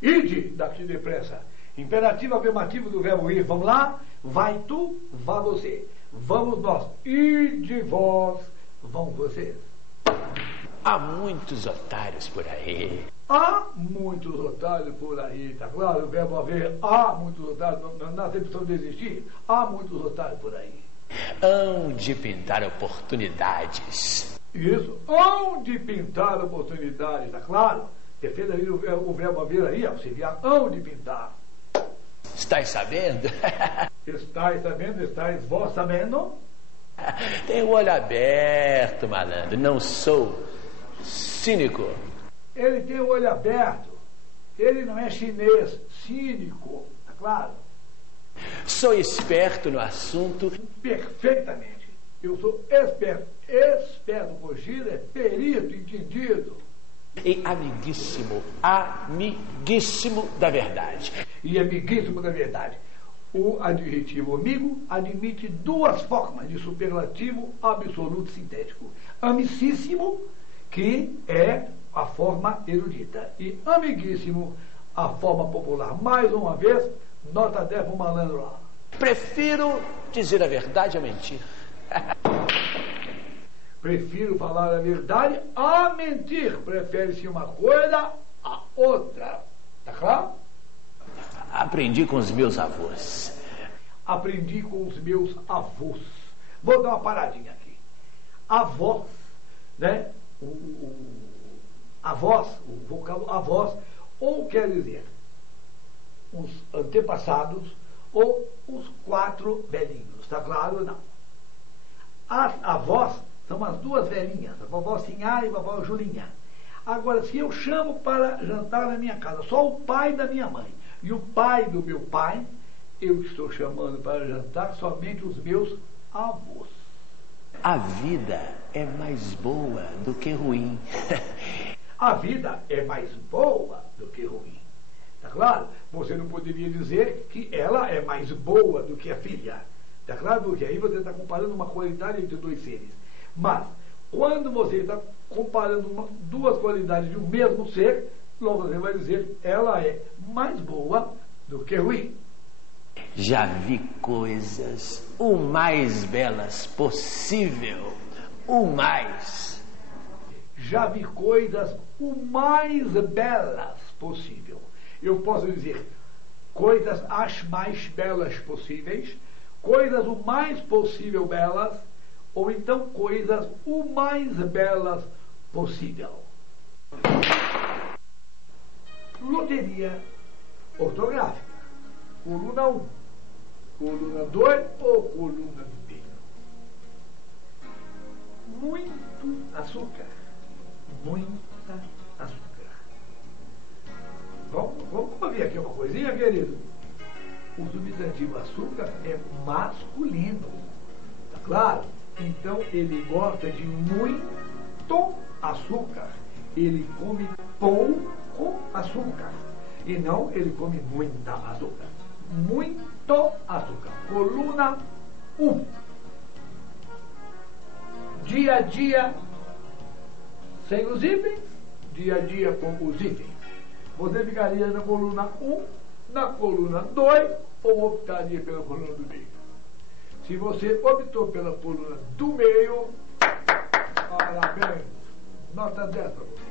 Ide daqui depressa. Imperativo afirmativo do verbo ir. Vamos lá? Vai tu, vá você. Vamos nós. Ide vós, vão vocês. Há muitos otários por aí. Há muitos otários por aí, tá claro? O verbo haver, há muitos otários, na acepção de existir, há muitos otários por aí. Hão de pintar oportunidades. Isso, hão de pintar oportunidades, tá claro? Defenda aí o verbo haver aí, auxiliar, hão de pintar. Estás sabendo? Estais sabendo, estais vós sabendo? Tenho o olho aberto, malandro, não sou cínico. Ele tem o olho aberto, ele não é chinês, cínico, tá claro? Sou esperto no assunto. Perfeitamente. Eu sou esperto. Esperto por Chile é perito, entendido. E amiguíssimo da verdade. E amiguíssimo da verdade. O adjetivo amigo admite duas formas de superlativo absoluto sintético. Amicíssimo, que é a forma erudita. E amiguíssimo, a forma popular. Mais uma vez, nota 10 pro malandro lá. Prefiro dizer a verdade a mentir. Prefiro falar a verdade a mentir. Prefere-se uma coisa a outra. Tá claro? Aprendi com os meus avós. Aprendi com os meus avós. Vou dar uma paradinha aqui. avós, né? Avós, o vocábulo avós, ou quer dizer os antepassados, ou os 4 velhinhos, tá claro ou não? As avós são as 2 velhinhas, a vovó Sinhá e a vovó Julinha. Agora, se eu chamo para jantar na minha casa só o pai da minha mãe e o pai do meu pai, eu estou chamando para jantar somente os meus avós. A vida é mais boa do que ruim. A vida é mais boa do que ruim. Tá claro? Você não poderia dizer que ela é mais boa do que a filha. Tá claro? Porque aí você está comparando uma qualidade entre 2 seres. Mas, quando você está comparando 2 qualidades de um mesmo ser, logo você vai dizer ela é mais boa do que ruim. Já vi coisas o mais belas possível. O mais. Já vi coisas o mais belas possível. Eu posso dizer coisas as mais belas possíveis, coisas o mais possível belas, ou então coisas o mais belas possível. Loteria ortográfica. Coluna 1, coluna 2 ou coluna B. Muito açúcar. Muita açúcar. Vamos ver aqui uma coisinha, querido. O substantivo açúcar é masculino. Tá claro? Então ele gosta de muito açúcar. Ele come pouco açúcar. E não ele come muita açúcar. Muito açúcar. Coluna 1. Dia a dia sem os itens, dia a dia com os itens. Você ficaria na coluna 1, na coluna 2 ou optaria pela coluna do meio? Se você optou pela coluna do meio, parabéns, nota 10 para você.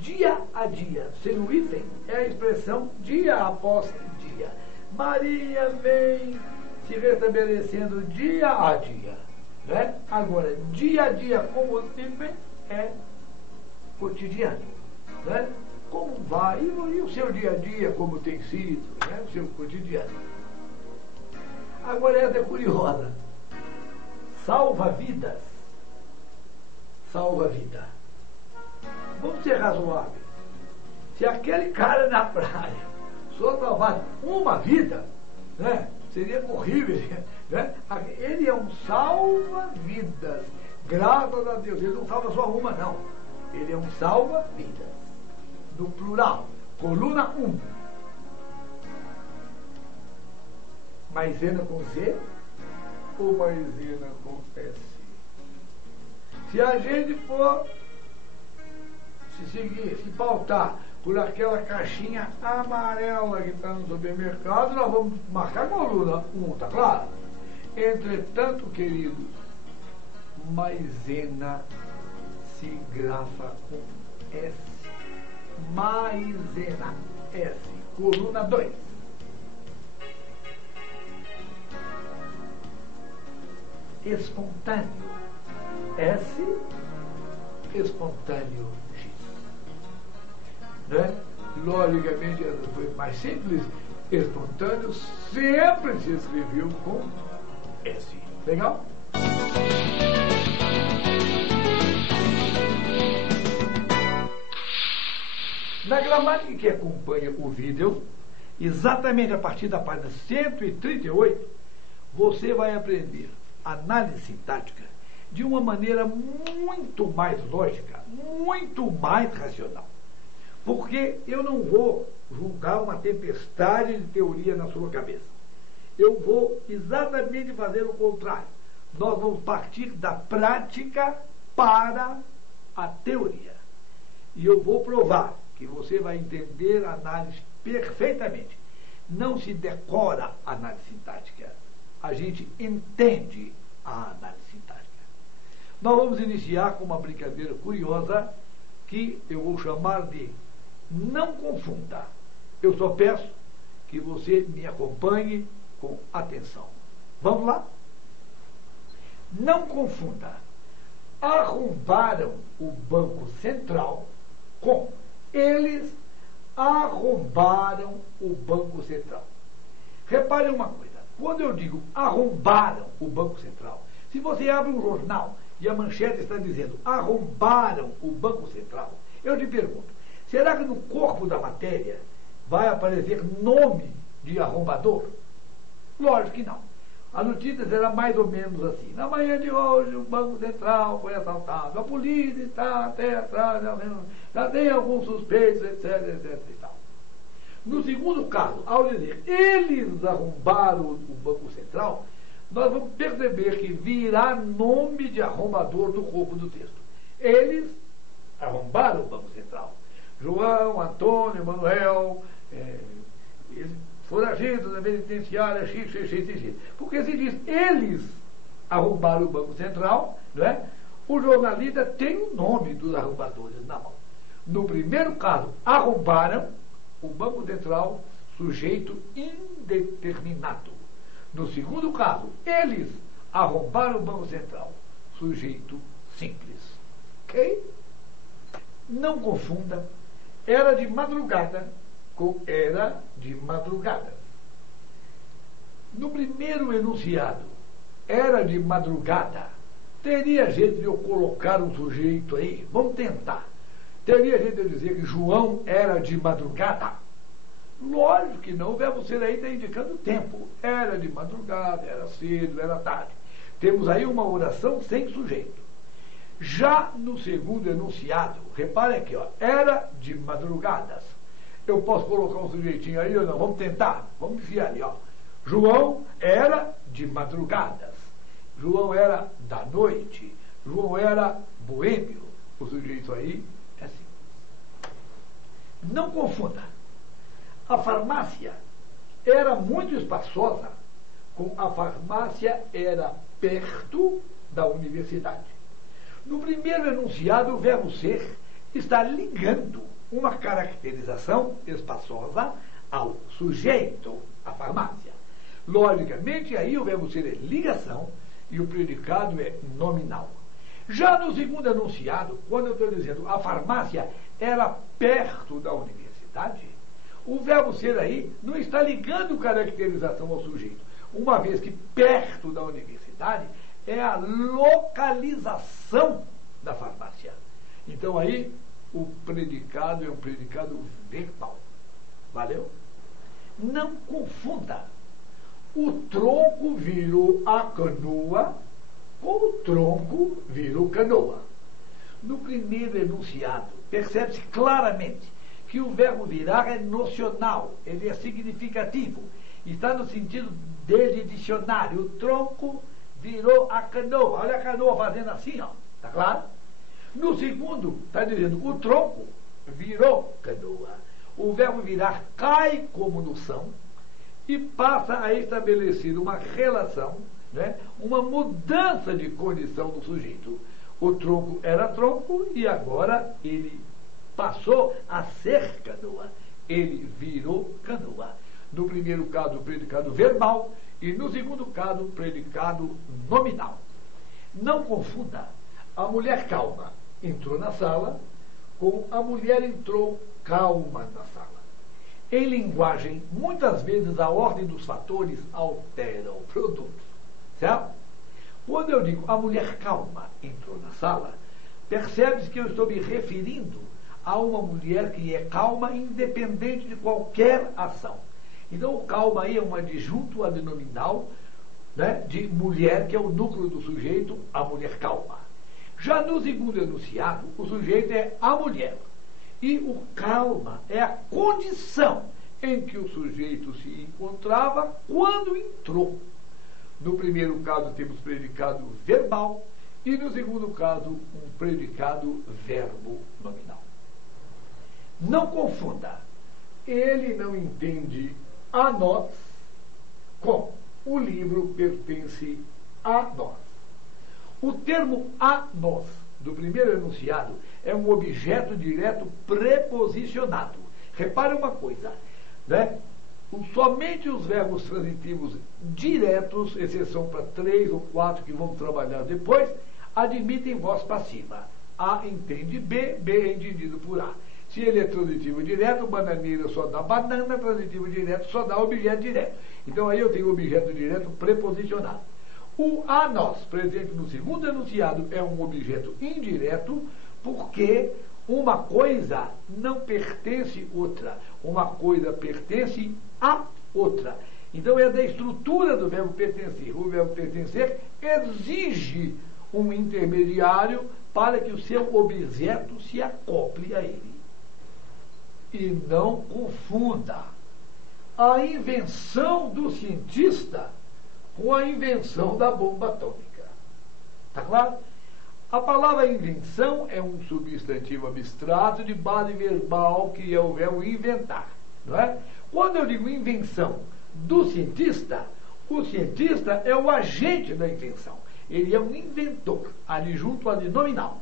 Dia a dia, sem o item, é a expressão dia após dia. Maria vem se restabelecendo dia a dia. Né? Agora, dia a dia com os itens é cotidiano. Né? Como vai? E o seu dia a dia, como tem sido, né? O seu cotidiano. Agora essa é curiosa. Salva-vidas. Salva-vida. Vamos ser razoáveis. Se aquele cara na praia só salvasse uma vida, né? Seria horrível. Né? Ele é um salva-vidas. Graças a Deus. Ele não salva só uma, não. Ele é um salva-vidas. No plural. Coluna 1. Maisena com Z ou maisena com S? Se a gente for se pautar por aquela caixinha amarela que está no supermercado, nós vamos marcar a coluna 1, tá claro? Entretanto, queridos, maisena se grafa com S. Maisena, S. Coluna 2. Espontâneo, S. Espontâneo, X. Né? Logicamente, essa foi mais simples. Espontâneo sempre se escreveu com S. Legal? Na gramática que acompanha o vídeo, exatamente a partir da página 138, você vai aprender análise sintática de uma maneira muito mais lógica, muito mais racional. Porque eu não vou julgar uma tempestade de teoria na sua cabeça. Eu vou exatamente fazer o contrário. Nós vamos partir da prática para a teoria. E eu vou provar que você vai entender a análise perfeitamente. Não se decora a análise sintática. A gente entende a análise sintática. Nós vamos iniciar com uma brincadeira curiosa que eu vou chamar de não confunda. Eu só peço que você me acompanhe com atenção. Vamos lá? Não confunda arrombaram o Banco Central com eles arrombaram o Banco Central. Reparem uma coisa, quando eu digo arrombaram o Banco Central, se você abre um jornal e a manchete está dizendo arrombaram o Banco Central, eu te pergunto, será que no corpo da matéria vai aparecer nome de arrombador? Lógico que não. A notícia será mais ou menos assim. Na manhã de hoje, o Banco Central foi assaltado. A polícia está até atrás, já tem alguns suspeitos, etc, etc e tal. No segundo caso, ao dizer eles arrombaram o Banco Central, nós vamos perceber que virá nome de arrombador do corpo do texto. Eles arrombaram o Banco Central. João, Antônio, Manuel, foragidos da penitenciária, x. Porque se diz eles arrombaram o Banco Central, não é? O jornalista tem o nome dos arrombadores na mão. No primeiro caso, arrombaram o Banco Central, sujeito indeterminado. No segundo caso, eles arrombaram o Banco Central, sujeito simples. Ok? Não confunda era de madrugada com era de madrugada. No primeiro enunciado, era de madrugada, teria jeito de eu colocar um sujeito aí? Vamos tentar. Teria jeito de eu dizer que João era de madrugada? Lógico que não, o verbo ser aí está indicando tempo. Era de madrugada, era cedo, era tarde. Temos aí uma oração sem sujeito. Já no segundo enunciado, reparem aqui, ó, era de madrugadas. Eu posso colocar um sujeitinho aí ou não? Vamos tentar? Vamos enfiar ali, ó. João era de madrugadas. João era da noite. João era boêmio. O sujeito aí é assim. Não confunda. A farmácia era muito espaçosa com a farmácia era perto da universidade. No primeiro enunciado, o verbo ser está ligando uma caracterização espaçosa ao sujeito, à farmácia. Logicamente, aí o verbo ser é ligação e o predicado é nominal. Já no segundo enunciado, quando eu estou dizendo a farmácia era perto da universidade, o verbo ser aí não está ligando caracterização ao sujeito, uma vez que perto da universidade é a localização da farmácia. Então aí o predicado é um predicado verbal. Valeu? Não confunda. O tronco virou a canoa, ou o tronco virou canoa. No primeiro enunciado, percebe-se claramente que o verbo virar é nocional, ele é significativo, está no sentido de dicionário. O tronco virou a canoa. Olha a canoa fazendo assim, ó. Tá claro? No segundo, está dizendo, o tronco virou canoa. O verbo virar cai como noção e passa a estabelecer uma relação, né, uma mudança de condição do sujeito. O tronco era tronco e agora ele passou a ser canoa. Ele virou canoa. No primeiro caso, o predicado verbal e no segundo caso, o predicado nominal. Não confunda. A mulher calma entrou na sala com a mulher entrou calma na sala. Em linguagem, muitas vezes a ordem dos fatores altera o produto. Certo? Quando eu digo a mulher calma entrou na sala, percebe-se que eu estou me referindo a uma mulher que é calma independente de qualquer ação. Então, o calma aí é um adjunto adnominal, né, de mulher, que é o núcleo do sujeito, a mulher calma. Já no segundo enunciado, o sujeito é a mulher. E o calma é a condição em que o sujeito se encontrava quando entrou. No primeiro caso, temos predicado verbal e no segundo caso, um predicado verbo nominal. Não confunda. Ele não entende a nós com o livro pertence a nós. O termo a nós do primeiro enunciado é um objeto direto preposicionado. Repare uma coisa, né? Somente os verbos transitivos diretos, exceção para 3 ou 4 que vamos trabalhar depois, admitem voz passiva. A entende B, B é entendido por A. Se ele é transitivo direto, bananeira só dá banana, transitivo direto só dá objeto direto. Então aí eu tenho objeto direto preposicionado. O a nós, presente no segundo enunciado, é um objeto indireto, porque uma coisa não pertence a outra. Uma coisa pertence a outra. Então é da estrutura do verbo pertencer. O verbo pertencer exige um intermediário para que o seu objeto se acople a ele. E não confunda a invenção do cientista com a invenção da bomba atômica. Está claro? A palavra invenção é um substantivo abstrato de base verbal, que é o verbo inventar. Não é? Quando eu digo invenção do cientista, o cientista é o agente da invenção. Ele é um inventor, ali junto ali nominal.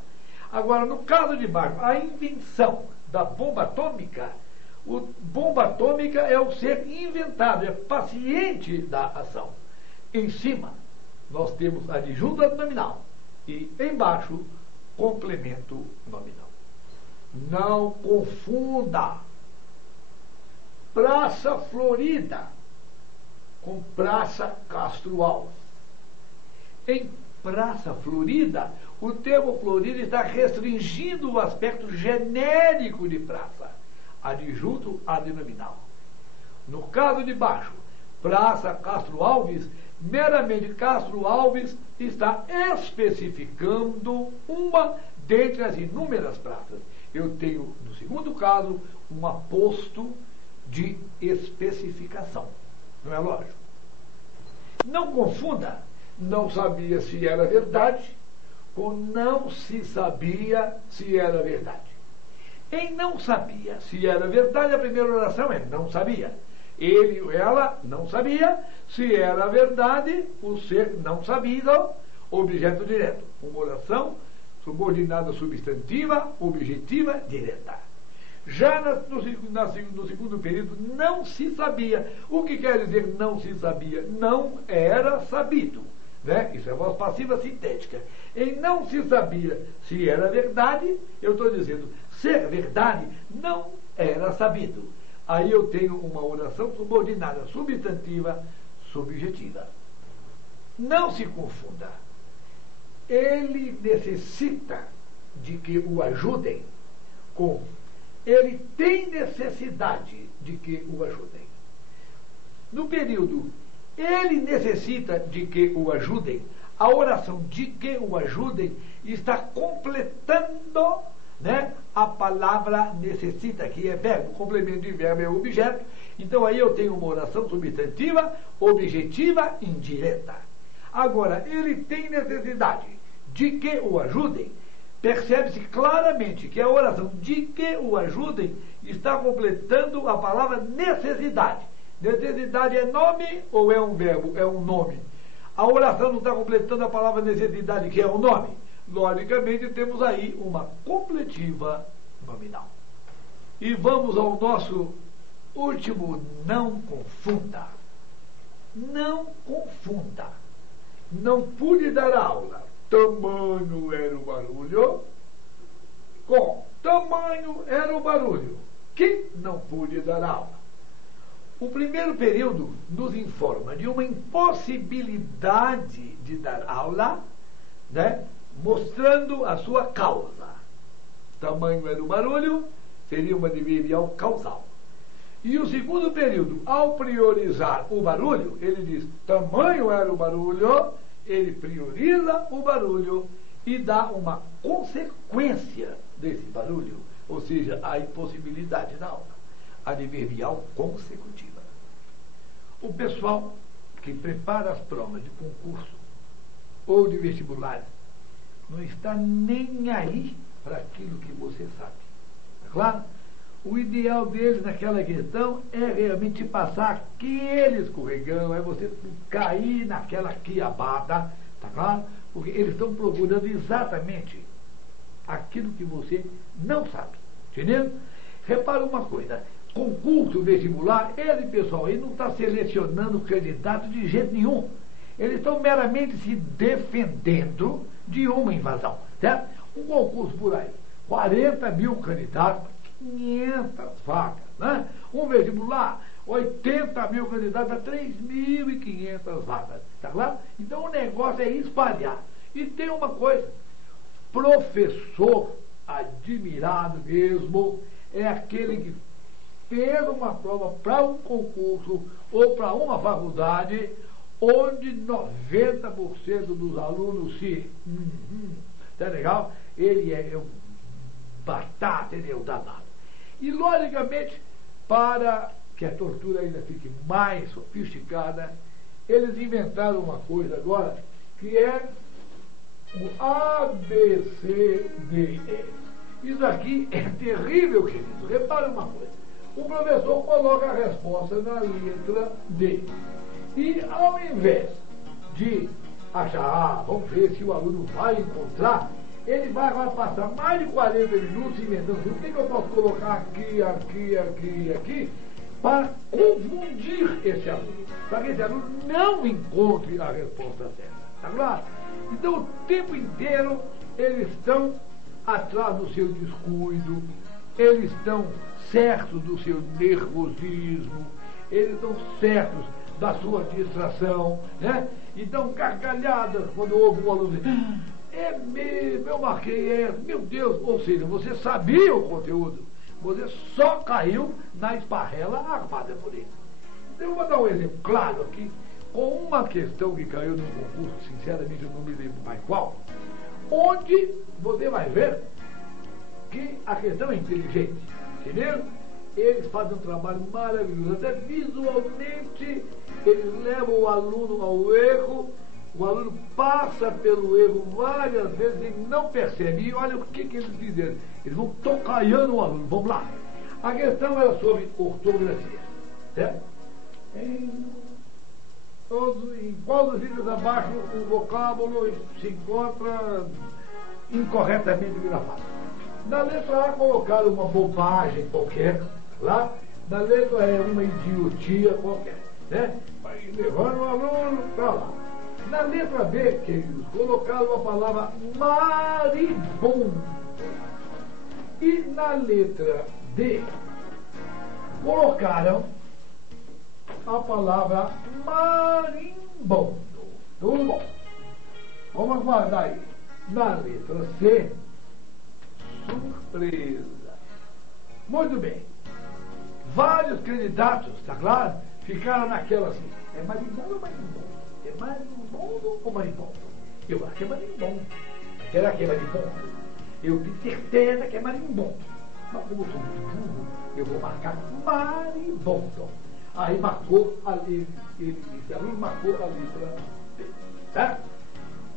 Agora, no caso de baixo, a invenção da bomba atômica, o bomba atômica é o ser inventado, é paciente da ação. Em cima, nós temos adjunto nominal e embaixo, complemento nominal. Não confunda Praça Florida com Praça Castro Alves. Em Praça Florida, o termo Florida está restringindo o aspecto genérico de praça, adjunto adnominal. No caso de baixo, Praça Castro Alves, meramente Castro Alves está especificando uma dentre as inúmeras praças. Eu tenho, no segundo caso, um aposto de especificação. Não é lógico? Não confunda, não sabia se era verdade, com não se sabia se era verdade. Em não sabia se era verdade, a primeira oração é não sabia. Ele ou ela não sabia se era verdade, o ser não sabido, objeto direto. Uma oração subordinada substantiva, objetiva, direta. Já no segundo período, não se sabia. O que quer dizer não se sabia? Não era sabido. Né? Isso é voz passiva sintética. Em não se sabia se era verdade, eu estou dizendo, ser verdade não era sabido. Aí eu tenho uma oração subordinada substantiva, subjetiva. Não se confunda. Ele necessita de que o ajudem com ele tem necessidade de que o ajudem. No período ele necessita de que o ajudem, a oração de que o ajudem está completando, né, a palavra necessita, que é verbo, complemento de verbo é objeto. Então aí eu tenho uma oração substantiva, objetiva, indireta. Agora, ele tem necessidade de que o ajudem. Percebe-se claramente que a oração de que o ajudem está completando a palavra necessidade. Necessidade é nome ou é um verbo? É um nome. A oração não está completando a palavra necessidade, que é um nome. Logicamente, temos aí uma completiva nominal. E vamos ao nosso último não confunda. Não confunda. Não pude dar aula. Tamanho era o barulho, com tamanho era o barulho, que não pude dar aula. O primeiro período nos informa de uma impossibilidade de dar aula, né, mostrando a sua causa. Tamanho era o barulho, seria uma adverbial causal. E o segundo período, ao priorizar o barulho, ele diz, tamanho era o barulho, ele prioriza o barulho e dá uma consequência desse barulho, ou seja, a impossibilidade da aula, adverbial consecutiva. O pessoal que prepara as provas de concurso ou de vestibular não está nem aí para aquilo que você sabe. É claro? O ideal deles naquela questão é realmente passar aquele escorregão, é você cair naquela quiabada, tá claro? Porque eles estão procurando exatamente aquilo que você não sabe, entendeu? Repara uma coisa, concurso vestibular, ele, pessoal, ele não está selecionando candidato de jeito nenhum. Eles estão meramente se defendendo de uma invasão, certo? Um concurso por aí, 40 mil candidatos, 500 vagas, né? Um vestibular, 80 mil candidatos a 3.500 vagas, tá claro? Então o negócio é espalhar. E tem uma coisa, professor admirado mesmo é aquele que fez uma prova para um concurso ou para uma faculdade onde 90% dos alunos se... tá legal? Ele é um batata, ele é um danado. E, logicamente, para que a tortura ainda fique mais sofisticada, eles inventaram uma coisa agora, que é o ABCDE. Isso aqui é terrível, querido. Repare uma coisa. O professor coloca a resposta na letra D. E, ao invés de achar, vamos ver se o aluno vai encontrar, ele vai passar mais de 40 minutos inventando o que eu posso colocar aqui, para confundir esse aluno, para que esse aluno não encontre a resposta certa. Tá claro? Então, o tempo inteiro, eles estão atrás do seu descuido, eles estão certos do seu nervosismo, eles estão certos da sua distração, né? E dão gargalhadas quando ouve um aluno dizer, é mesmo, eu marquei essa, meu Deus, ou seja, você sabia o conteúdo, você só caiu na esparrela armada por ele. Então eu vou dar um exemplo claro aqui, com uma questão que caiu num concurso, sinceramente eu não me lembro mais qual, onde você vai ver que a questão é inteligente, entendeu? Eles fazem um trabalho maravilhoso, até visualmente eles levam o aluno ao erro, o aluno passa pelo erro várias vezes e não percebe. E olha o que eles fizeram, eles vão tocaiando o aluno. Vamos lá. A questão era sobre ortografia, certo? Em qual dos vídeos abaixo o vocábulo se encontra incorretamente grafado? Na letra A colocaram uma bobagem qualquer, lá. Na letra E uma idiotia qualquer, né? Vai levando o aluno para lá. Na letra B, queridos, colocaram a palavra maribondo. E na letra D, colocaram a palavra marimbondo. Tudo bom? Vamos aguardar aí. Na letra C, surpresa. Muito bem. Vários candidatos, tá claro? Ficaram naquela assim, é marimbondo ou marimbondo? É marimbondo ou marimbondo? Eu acho que é marimbondo. Será que é marimbondo? Eu tenho certeza que é marimbondo. Mas como eu sou muito burro, eu vou marcar marimbondo. Aí marcou a letra, esse aluno marcou a letra B. Tá?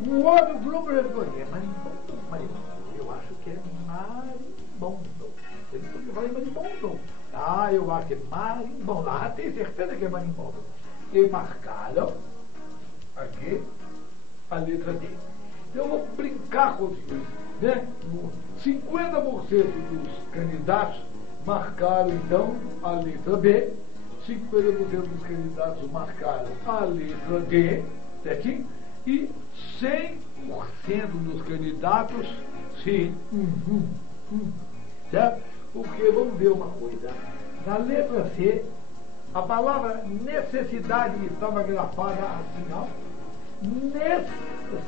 Um outro grupo respondeu, é marimbondo ou marimbondo? Eu acho que é marimbondo. Ele falou marimbondo. Ah, eu acho que é marimbondo. Ah, tenho certeza que é marimbondo. E marcaram aqui a letra D. Então eu vou brincar com isso, né? 50% dos candidatos marcaram então a letra B, 50% dos candidatos marcaram a letra D, certinho? E 100% dos candidatos sim, certo? Porque vamos ver uma coisa, na letra C a palavra necessidade estava grafada assim, ó.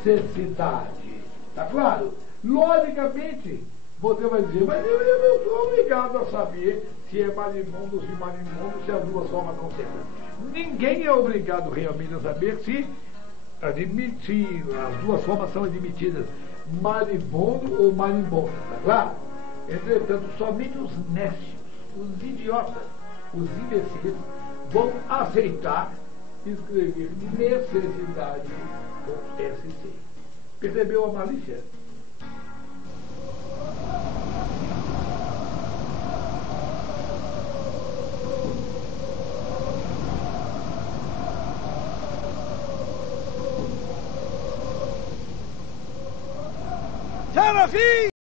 Necessidade. Tá claro? Logicamente, você vai dizer, mas eu não sou obrigado a saber se é marimbondo ou se marimbondo, se as duas formas estão certas. Ninguém é obrigado realmente a saber se admitir, as duas formas são admitidas, marimbondo ou marimbondo. Tá claro? Entretanto, somente os nécios, os idiotas, os imbecis, vão aceitar escrever necessidade com SC. Percebeu a malícia? Serafim!